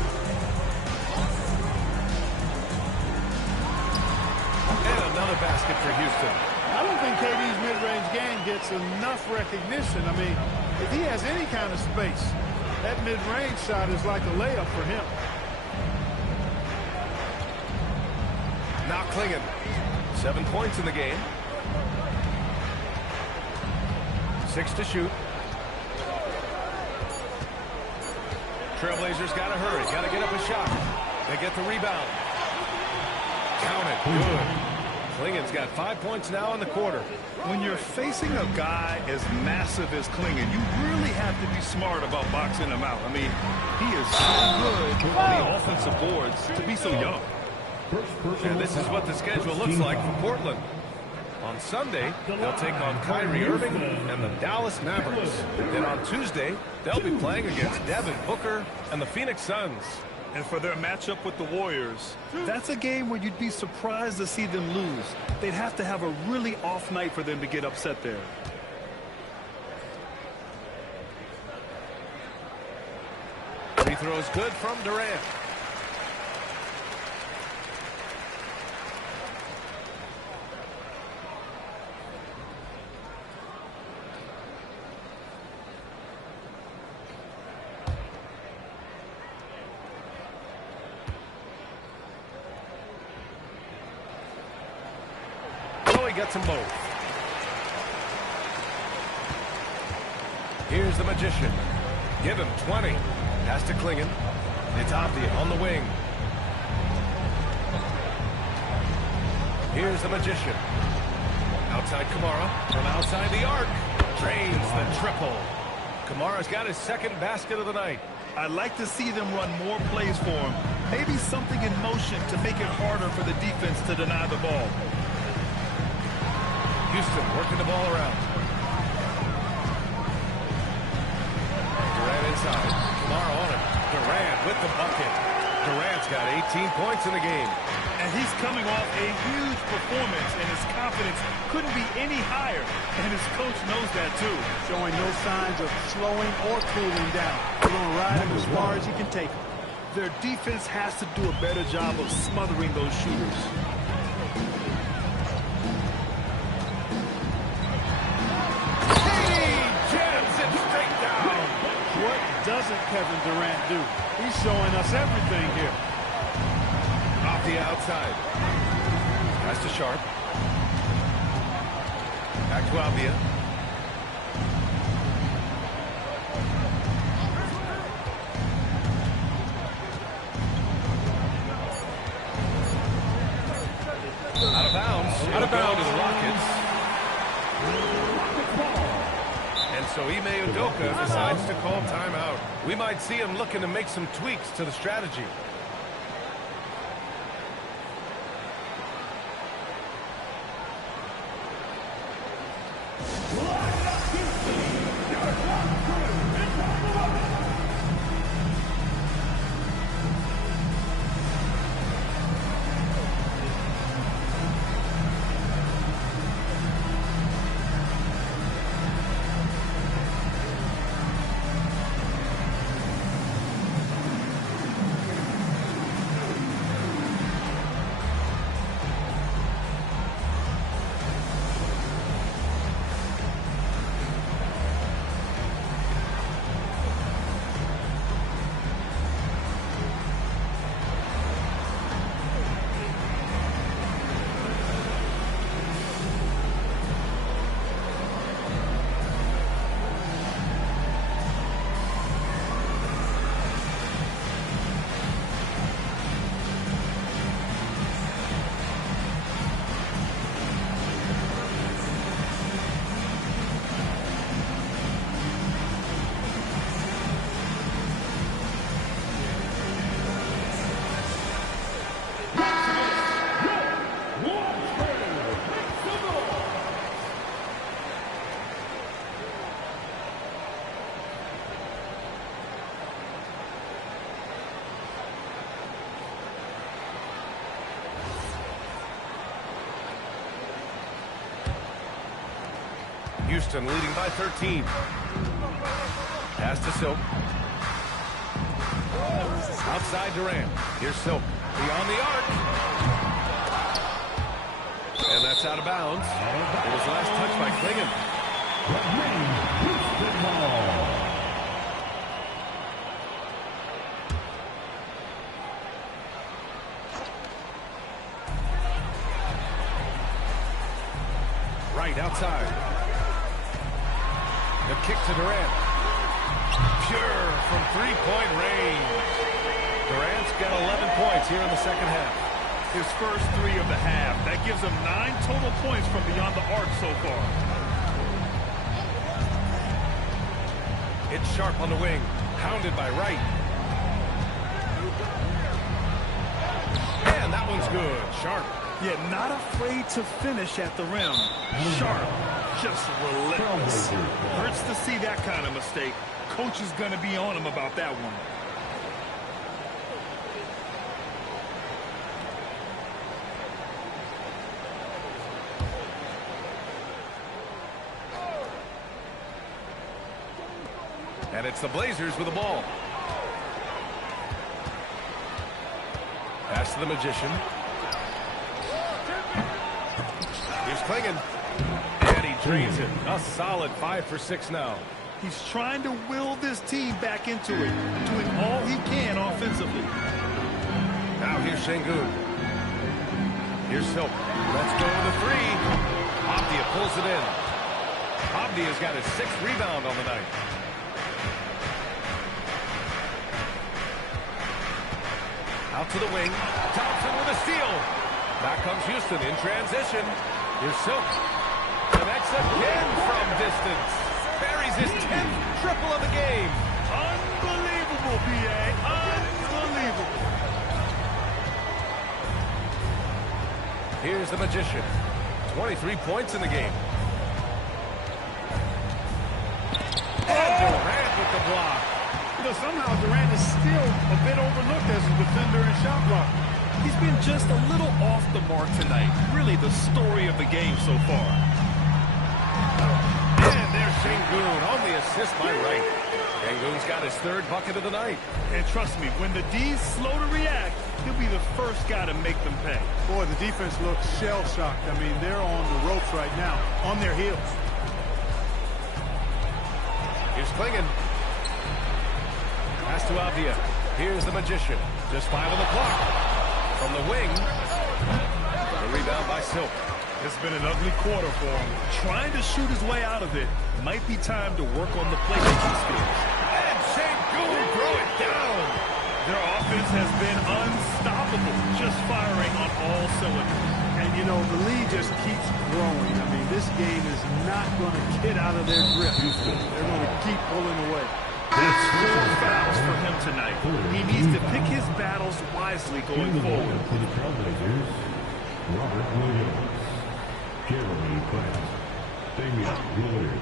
And another basket for Houston. I don't think KD's mid-range game gets enough recognition. I mean, if he has any kind of space, that mid-range shot is like a layup for him. Now Klingon. 7 points in the game. 6 to shoot. Trailblazers got to hurry. Got to get up a shot. They get the rebound. Count it. Good. Klingon's got 5 points now in the quarter. When you're facing a guy as massive as Klingon, you really have to be smart about boxing him out. I mean, he is so good on the offensive boards to be so young. And this is what the schedule looks like for Portland. On Sunday, they'll take on Kyrie Irving and the Dallas Mavericks. Then on Tuesday, they'll be playing against Devin Booker and the Phoenix Suns. And for their matchup with the Warriors, that's a game where you'd be surprised to see them lose. They'd have to have a really off night for them to get upset there. Free throws good from Durant. Gets them both. Here's the Magician. Give him 20. Pass to Klingon. It's Avdia on the wing. Here's the Magician. Outside Kamara. From outside the arc. Drains the triple. Kamara's got his second basket of the night. I'd like to see them run more plays for him. Maybe something in motion to make it harder for the defense to deny the ball. Houston working the ball around. Durant inside. Kamara on it. Durant with the bucket. Durant's got 18 points in the game. And he's coming off a huge performance, and his confidence couldn't be any higher. And his coach knows that, too. Showing no signs of slowing or cooling down. They're going to ride him as far as he can take him. Their defense has to do a better job of smothering those shooters. Doesn't Kevin Durant do? He's showing us everything here. Off the outside. Pass to Sharp. Back to Avdia. Out of bounds. Out of bounds. To the Rockets. And so Ime Udoka decides to call timeout. We might see him looking to make some tweaks to the strategy. Houston leading by 13. Pass to Silk. Outside Durant. Here's Silk. Beyond the arc. And that's out of bounds. It was last touch by Clingan. Right outside. The kick to Durant. Pure from three-point range. Durant's got 11 points here in the second half. His first three of the half. That gives him 9 total points from beyond the arc so far. It's Sharp on the wing. Pounded by Wright. And that one's good. Sharp. Yeah, not afraid to finish at the rim. Sharp. Just relentless. Hurts to see that kind of mistake. Coach is going to be on him about that one. And it's the Blazers with the ball. Pass to the Magician. Here's Clingan. And he drains it. A solid 5 for 6 now. He's trying to will this team back into it, doing all he can offensively. Now here's Şengün. Here's Silk. Let's go to the three. Avdia pulls it in. Avdia's got his 6th rebound on the night. Out to the wing. Thompson with a steal. Back comes Houston in transition. Here's Silk. Connects again from distance. Buries his 10th triple of the game. Unbelievable, B.A. Unbelievable. Here's the Magician. 23 points in the game. And Durant with the block. You know, somehow Durant is still a bit overlooked as a defender and shot blocker. He's been just a little off the mark tonight. Really the story of the game so far. And there's Şengün on the assist by Wright. Şengün's got his 3rd bucket of the night. And trust me, when the D's slow to react, he'll be the first guy to make them pay. Boy, the defense looks shell-shocked. I mean, they're on the ropes right now, on their heels. Here's Clingan. Pass to Avdia. Here's the Magician. Just 5 on the clock. From the wing. The rebound by Silk. It's been an ugly quarter for him. Trying to shoot his way out of it. Might be time to work on the playmaking skills. And Sengun throw it down. Their offense has been unstoppable, just firing on all cylinders. And, you know, the lead just keeps growing. I mean, this game is not going to get out of their grip. They're going to keep pulling away. That's 4 fouls for him tonight. He needs to pick his battles wisely going forward. For the Trailblazers, Robert Williams, Jeremy Grant, Damian Lillard.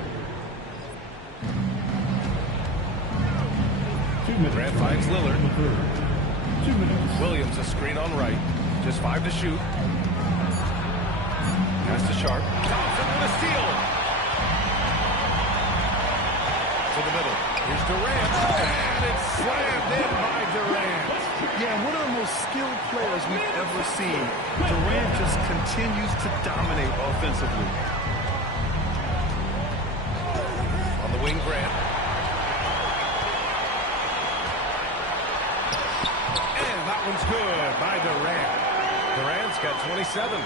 2 minutes. Grant finds Lillard. 2 minutes. Williams a screen on right. Just 5 to shoot. Pass to Sharp. Thompson with a steal. To the middle. Here's Durant. And it's slammed in by Durant. Yeah, one of the most skilled players we've ever seen. Durant just continues to dominate offensively. On the wing, Grant. And that one's good by Durant. Durant's got 27.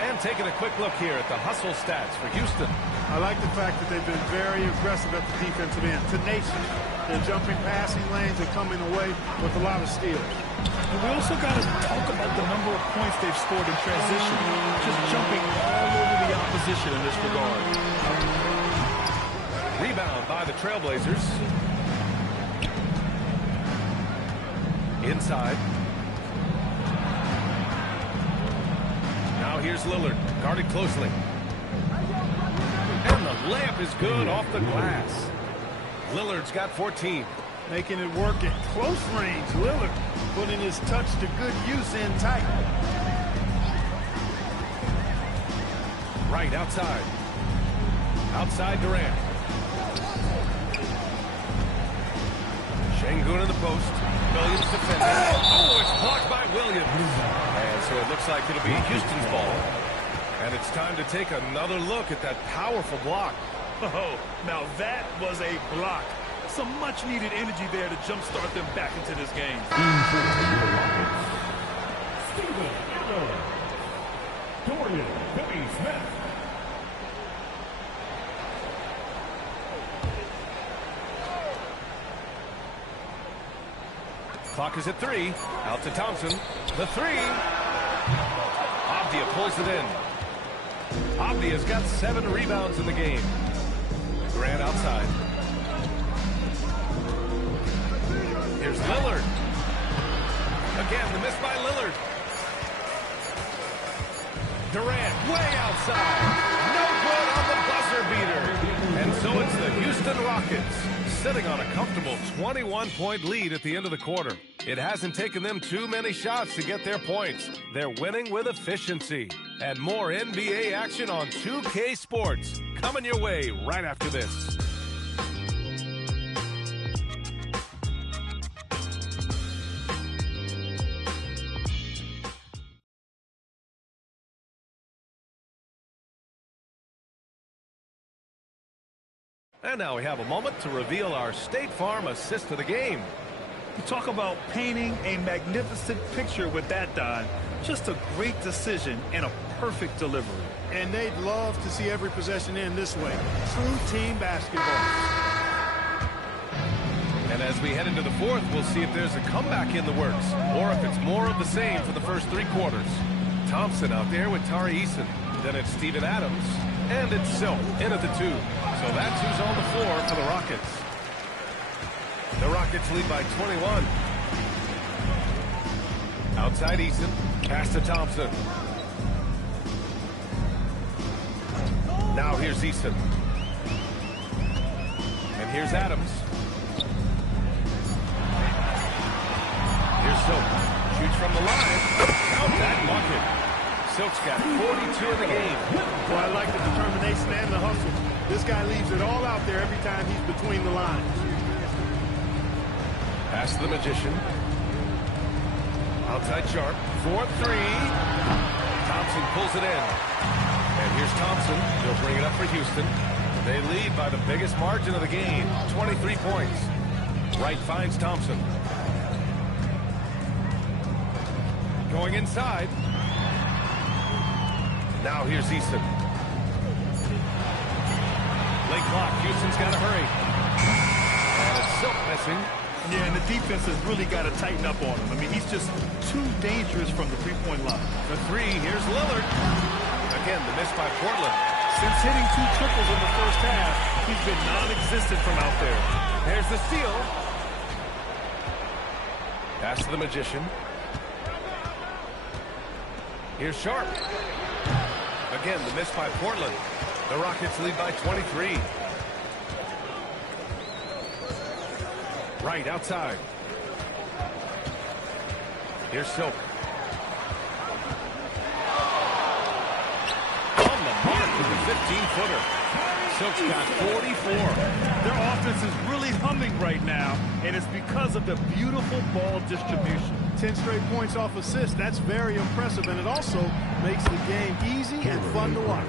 And taking a quick look here at the hustle stats for Houston. I like the fact that they've been very aggressive at the defensive end. Tenacious. They're jumping passing lanes and coming away with a lot of steals. And we also got to talk about the number of points they've scored in transition. Just jumping all over the opposition in this regard. Rebound by the Trailblazers. Inside. Now here's Lillard, guarded closely. And the layup is good off the glass. Lillard's got 14. Making it work at close range. Lillard putting his touch to good use in tight. Right outside. Outside Durant. Sengun in the post. Williams defending. Oh, it's blocked by Williams. And so it looks like it'll be Houston's ball. And it's time to take another look at that powerful block. Oh, now that was a block. Some much-needed energy there to jumpstart them back into this game. Steven Adams, Dorian Finney-Smith. Clock is at 3. Out to Thompson. The 3. Avdia pulls it in. Avdia's got 7 rebounds in the game. Grant outside. Here's Lillard. Again, the miss by Lillard. Durant way outside. No good on the buzzer beater. And so it's the Houston Rockets sitting on a comfortable 21-point lead at the end of the quarter. It hasn't taken them too many shots to get their points. They're winning with efficiency. And more NBA action on 2K Sports coming your way right after this. And now we have a moment to reveal our State Farm assist of the game. You talk about painting a magnificent picture with that, Don. Just a great decision and a perfect delivery. And they'd love to see every possession end this way. True team basketball. And as we head into the fourth, we'll see if there's a comeback in the works or if it's more of the same for the first 3 quarters. Thompson out there with Tari Eason. Then it's Steven Adams. And it's Silk in at the 2. So that's who's on the floor for the Rockets. The Rockets lead by 21. Outside Eason. Pass to Thompson. Now here's Eason. And here's Adams. Here's Silk. Shoots from the line. Count that bucket. Silk's got 42 in the game. Well, I like the determination and the hustle. This guy leaves it all out there every time he's between the lines. Pass to the Magician. Outside Sharp. 4-3. Thompson pulls it in. And here's Thompson. He'll bring it up for Houston. They lead by the biggest margin of the game, 23 points. Wright finds Thompson. Going inside. Now here's Easton. Late clock. Houston's got to hurry. And it's Silk missing. Yeah, and the defense has really got to tighten up on him. I mean, he's just too dangerous from the three-point line. The three, here's Lillard. Again, the miss by Portland. Since hitting 2 triples in the first half, he's been non-existent from out there. There's the steal. Pass to the Magician. Here's Sharp. Again, the miss by Portland. The Rockets lead by 23. Right outside. Here's Silk. On the mark with the 15-footer. Silk's got 44. Their offense is really humming right now, and it's because of the beautiful ball distribution. 10 straight points off assists. That's very impressive, and it also makes the game easy and fun to watch.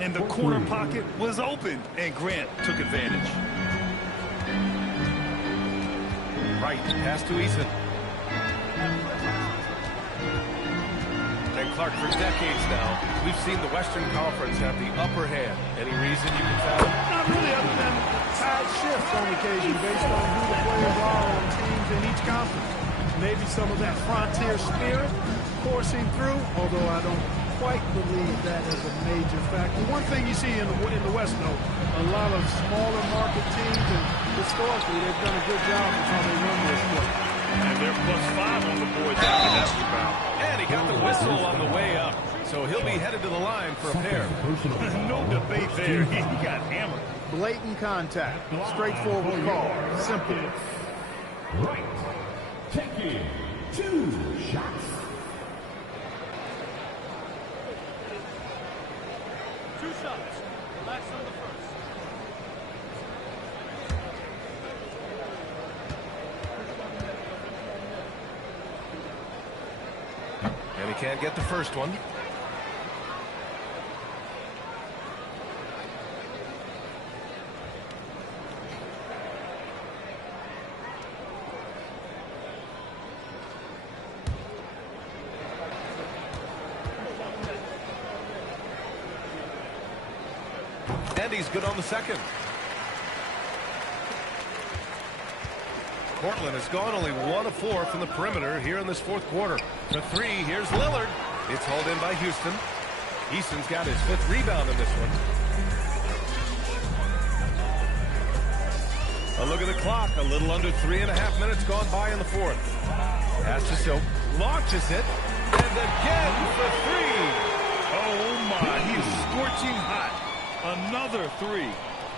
And the corner pocket was open, and Grant took advantage. Right, pass to Eason. And Clark, for decades now, we've seen the Western Conference have the upper hand. Any reason you can fathom? Not really, other than tide shifts on occasion based on who the players are on teams in each conference. Maybe some of that frontier spirit coursing through, although I don't quite believe that as a major factor. One thing you see in the West, though, a lot of smaller market teams, and historically they've done a good job of how they run this play. And they're +5 on the boards after that rebound. And he got the whistle on the way up, so he'll be headed to the line for a pair. No debate there. He got hammered. Blatant contact. Straightforward call. Simple. Right. Taking 2 shots. 2 shots. Relax on the first. And he can't get the first one. And he's good on the second. Portland has gone only 1 of 4 from the perimeter here in this fourth quarter. The three, here's Lillard. It's hauled in by Houston. Easton's got his 5th rebound in this one. A look at the clock. A little under 3.5 minutes gone by in the fourth. Pass to Silk. Launches it. And again for 3. Oh, my. He is scorching hot. Another 3.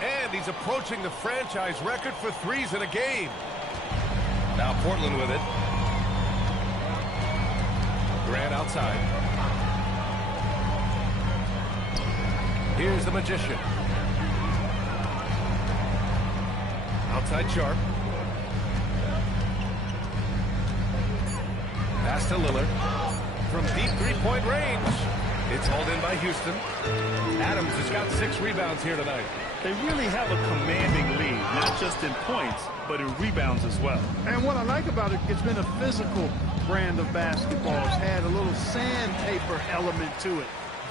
And he's approaching the franchise record for threes in a game. Now Portland with it. Grant outside. Here's the Magician. Outside Sharp. Pass to Lillard. From deep three-point range. It's hauled in by Houston. Adams has got 6 rebounds here tonight. They really have a commanding lead, not just in points, but in rebounds as well. And what I like about it, it's been a physical brand of basketball. It's had a little sandpaper element to it.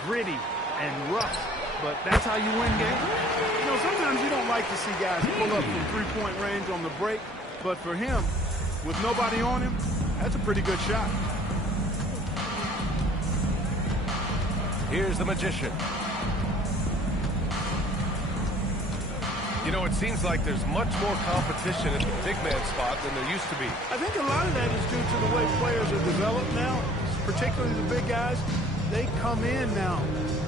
Gritty and rough. But that's how you win games. You know, sometimes you don't like to see guys pull up from three-point range on the break. But for him, with nobody on him, that's a pretty good shot. Here's the Magician. You know, it seems like there's much more competition at the big man spot than there used to be. I think a lot of that is due to the way players are developed now, particularly the big guys. They come in now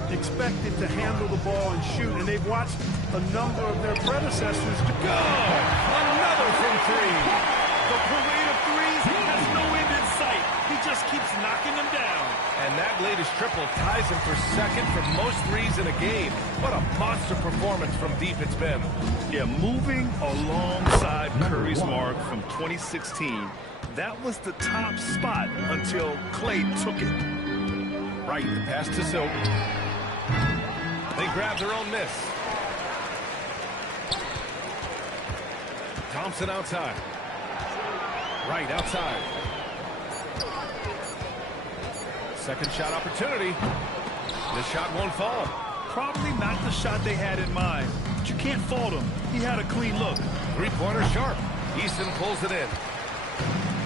expected to handle the ball and shoot, and they've watched a number of their predecessors to go. Another from 3. The parade of threes has no end in sight. He just keeps knocking them down. And that latest triple ties him for second for most threes in a game. What a monster performance from deep it's been. Yeah, moving alongside Curry's mark from 2016, that was the top spot until Klay took it. Right, the pass to Silk. They grab their own miss. Thompson outside. Right outside. Second shot opportunity. The shot won't fall. Probably not the shot they had in mind. But you can't fault him. He had a clean look. Three-pointer sharp. Eason pulls it in.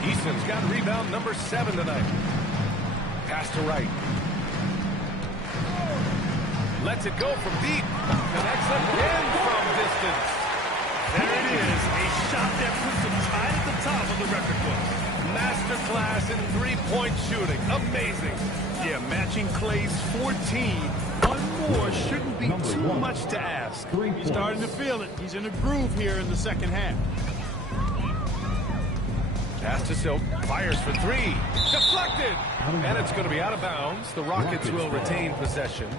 Eason's got rebound number 7 tonight. Pass to Wright. Lets it go from deep. Connects again from distance. There it is. A shot that puts him right at the top of the record book. Masterclass in three-point shooting. Amazing. Yeah, matching Clay's 14. One more shouldn't be too much to ask. He's starting to feel it. He's in a groove here in the second half. Pass to Silk. Fires for 3. Deflected. And it's going to be out of bounds. The Rockets will retain possession.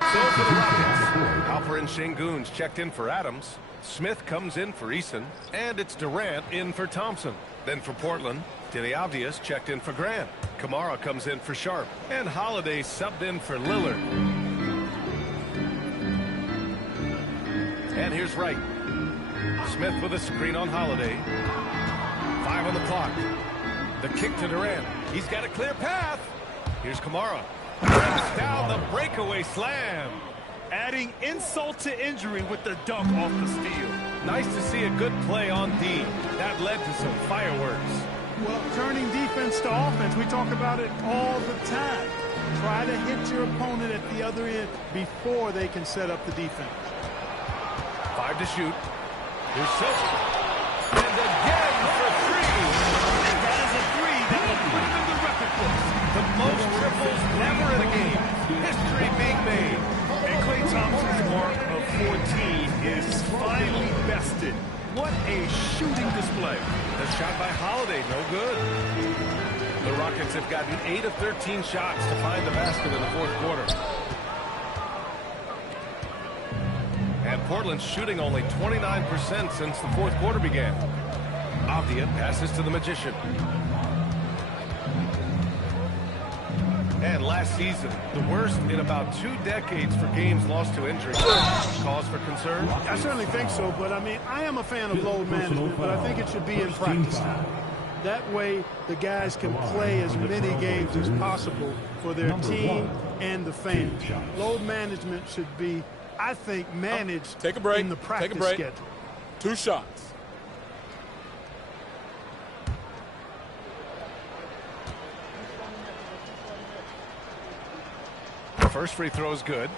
So for the Rockets, Halper and Şengün's checked in for Adams. Smith comes in for Eason. And it's Durant in for Thompson. Then for Portland, Deni Avdija checked in for Grant. Kamara comes in for Sharp. And Holiday subbed in for Lillard. And here's Wright. Smith with a screen on Holiday. 5 on the clock. The kick to Durant. He's got a clear path. Here's Kamara. Brings down the breakaway slam. Adding insult to injury with the dunk off the steal. Nice to see a good play on D. That led to some fireworks. Well, turning defense to offense, we talk about it all the time. Try to hit your opponent at the other end before they can set up the defense. 5 to shoot. Here's Silk. And again for 3. That is a 3 that will put him in the record books. The most triples never in a game. History being made. And Klay Thompson's mark of 14 is finally bested. What a shooting display. The shot by Holiday, no good. The Rockets have gotten 8 of 13 shots to find the basket in the fourth quarter. And Portland's shooting only 29% since the fourth quarter began. Avdija passes to the Magician. And last season, the worst in about 2 decades for games lost to injury. Cause for concern? I certainly think so, but I mean, I am a fan of load management, but I think it should be in practice. That way, the guys can play as many games as possible for their team and the fans. Load management should be, I think, managed Take a break. in the practice Take a break. schedule. 2 shots. First free throw is good.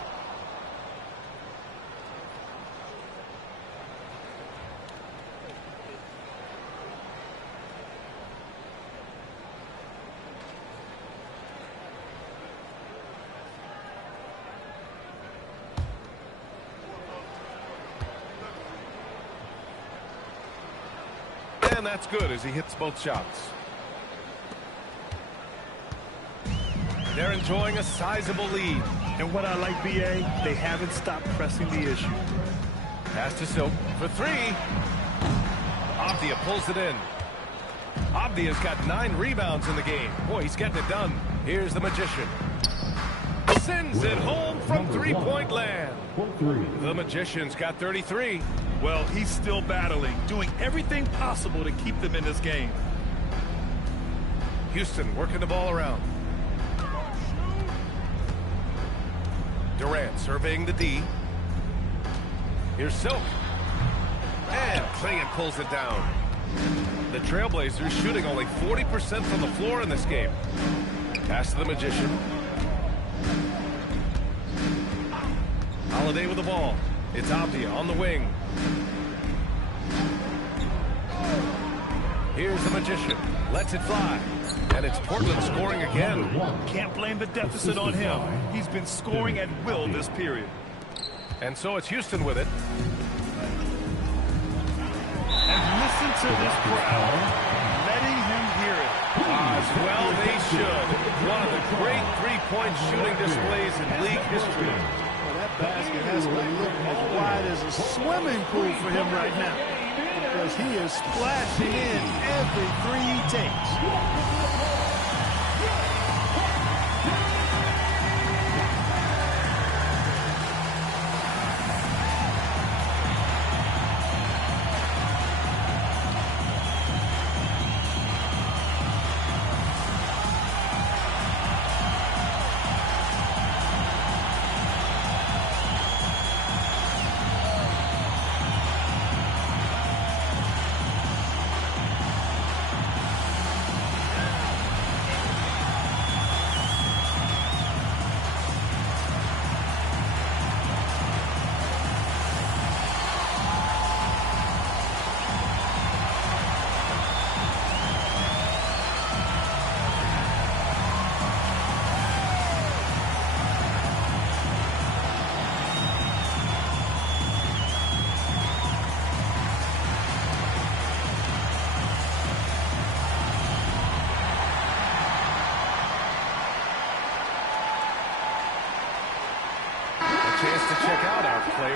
And that's good as he hits both shots. They're enjoying a sizable lead. And what I like, B.A., they haven't stopped pressing the issue. Pass to Silk for 3. Avdija pulls it in. Avdija's got 9 rebounds in the game. Boy, he's getting it done. Here's the Magician. Sends it home from three-point land. The Magician's got 33. Well, he's still battling, doing everything possible to keep them in this game. Houston working the ball around. Durant surveying the D. Here's Silk. And Clingan pulls it down. The Trailblazers shooting only 40% from the floor in this game. Pass to the Magician. Holiday with the ball. It's Avdija on the wing. Here's the Magician. Lets it fly. And it's Portland scoring again. Can't blame the deficit on him. He's been scoring at will this period. And so it's Houston with it. And listen to this crowd, letting him hear it. As well they should. One of the great three-point shooting displays in league history. Well, that basket has to look as wide as a swimming pool for him right now, because he is splashing in every 3 he takes.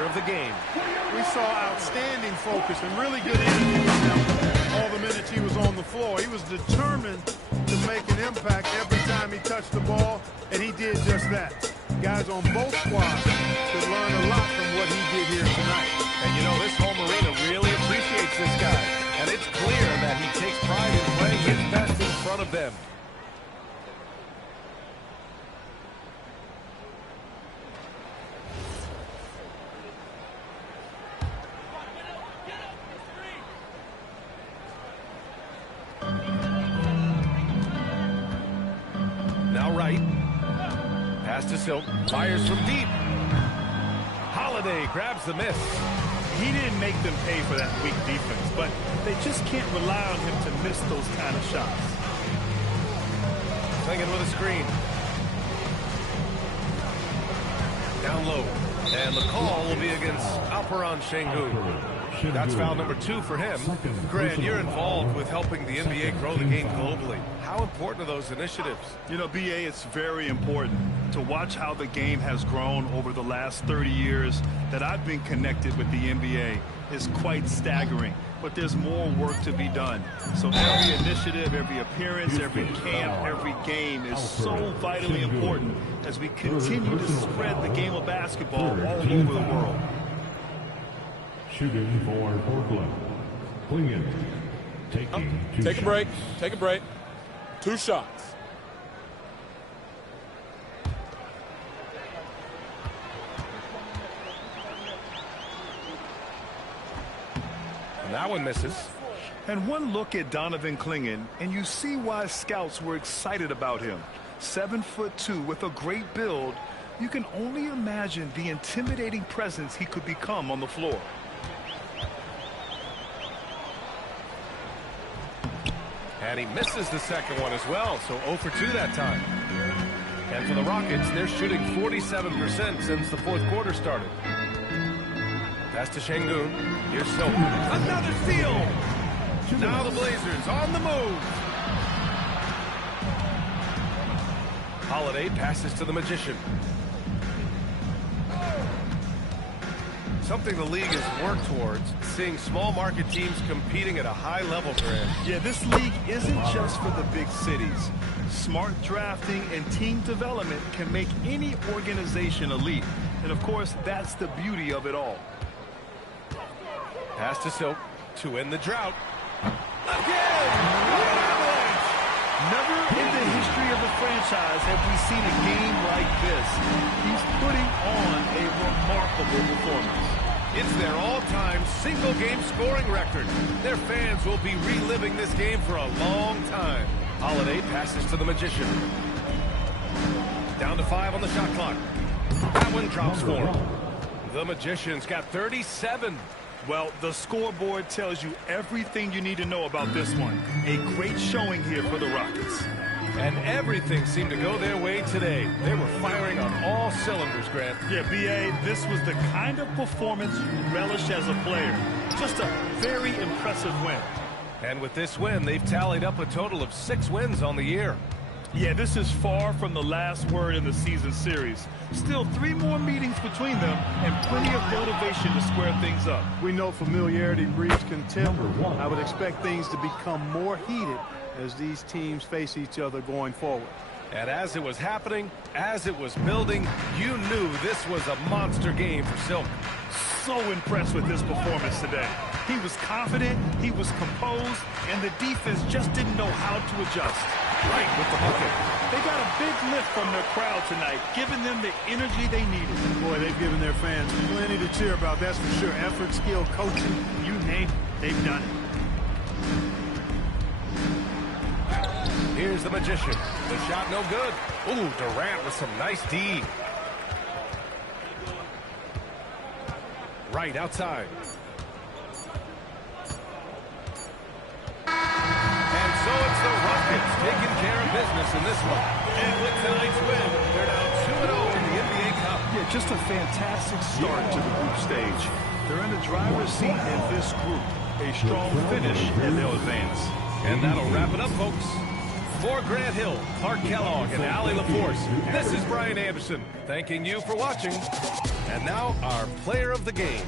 player of the game. We saw outstanding focus and really good energy from him all the minutes he was on the floor. He was determined to make an impact every time he touched the ball, and he did just that. Guys on both squads could learn a lot from what he did here tonight. And you know, this home arena really appreciates this guy. And it's clear that he takes pride in playing his best in front of them. Now right. Pass to Silk. Fires from deep. Holiday grabs the miss. He didn't make them pay for that weak defense, but they just can't rely on him to miss those kind of shots. Singing with a screen. Down low. And the call will be against Alperen Sengun. That's foul number 2 for him. Grant, you're involved with helping the NBA grow the game globally. How important are those initiatives? You know, BA, it's very important to watch how the game has grown over the last 30 years that I've been connected with the NBA. Is quite staggering, but there's more work to be done. So every initiative, every appearance, every camp, every game is so vitally important as we continue to spread the game of basketball all over the world. Shooting for Portland. Clingan taking Take a break. Take a break. 2 shots. And that one misses. And one look at Donovan Clingan, and you see why scouts were excited about him. 7'2" with a great build. You can only imagine the intimidating presence he could become on the floor. And he misses the second one as well, so 0 for 2 that time. And for the Rockets, they're shooting 47% since the fourth quarter started. Pass to Sengun. Here's Silk. Another steal! Now the Blazers on the move. Holiday passes to the Magician. Something the league has worked towards, seeing small market teams competing at a high level, Grant. Yeah, this league isn't just for the big cities. Smart drafting and team development can make any organization elite. And of course, that's the beauty of it all. Pass to Silk to end the drought. Again! What an avalanche! Never in the history of the franchise have we seen a game like this. He's putting on a remarkable performance. It's their all-time single-game scoring record. Their fans will be reliving this game for a long time. Holiday passes to the Magician. Down to 5 on the shot clock. That one drops for him. The Magician's got 37. Well, the scoreboard tells you everything you need to know about this one. A great showing here for the Rockets. And everything seemed to go their way today. They were firing on all cylinders, Grant. Yeah, B.A., this was the kind of performance you relish as a player. Just a very impressive win. And with this win, they've tallied up a total of 6 wins on the year. Yeah, this is far from the last word in the season series. Still 3 more meetings between them and plenty of motivation to square things up. We know familiarity breeds contempt. I would expect things to become more heated as these teams face each other going forward. And as it was happening, as it was building, you knew this was a monster game for Silk. So impressed with his performance today. He was confident, he was composed, and the defense just didn't know how to adjust. Right with the bucket. They got a big lift from their crowd tonight, giving them the energy they needed. Boy, they've given their fans plenty to cheer about, that's for sure. Effort, skill, coaching, you name it, they've done it. Here's the Magician. The shot no good. Ooh, Durant with some nice D. Right outside. And so it's the Rockets taking care of business in this one. And with tonight's win, they're now 2-0 in the NBA Cup. Yeah, just a fantastic start to the group stage. They're in the driver's seat in this group. A strong finish, and they'll advance. And that'll wrap it up, folks. For Grant Hill, Clark Kellogg, and Allie LaForce, this is Brian Anderson, thanking you for watching. And now, our player of the game.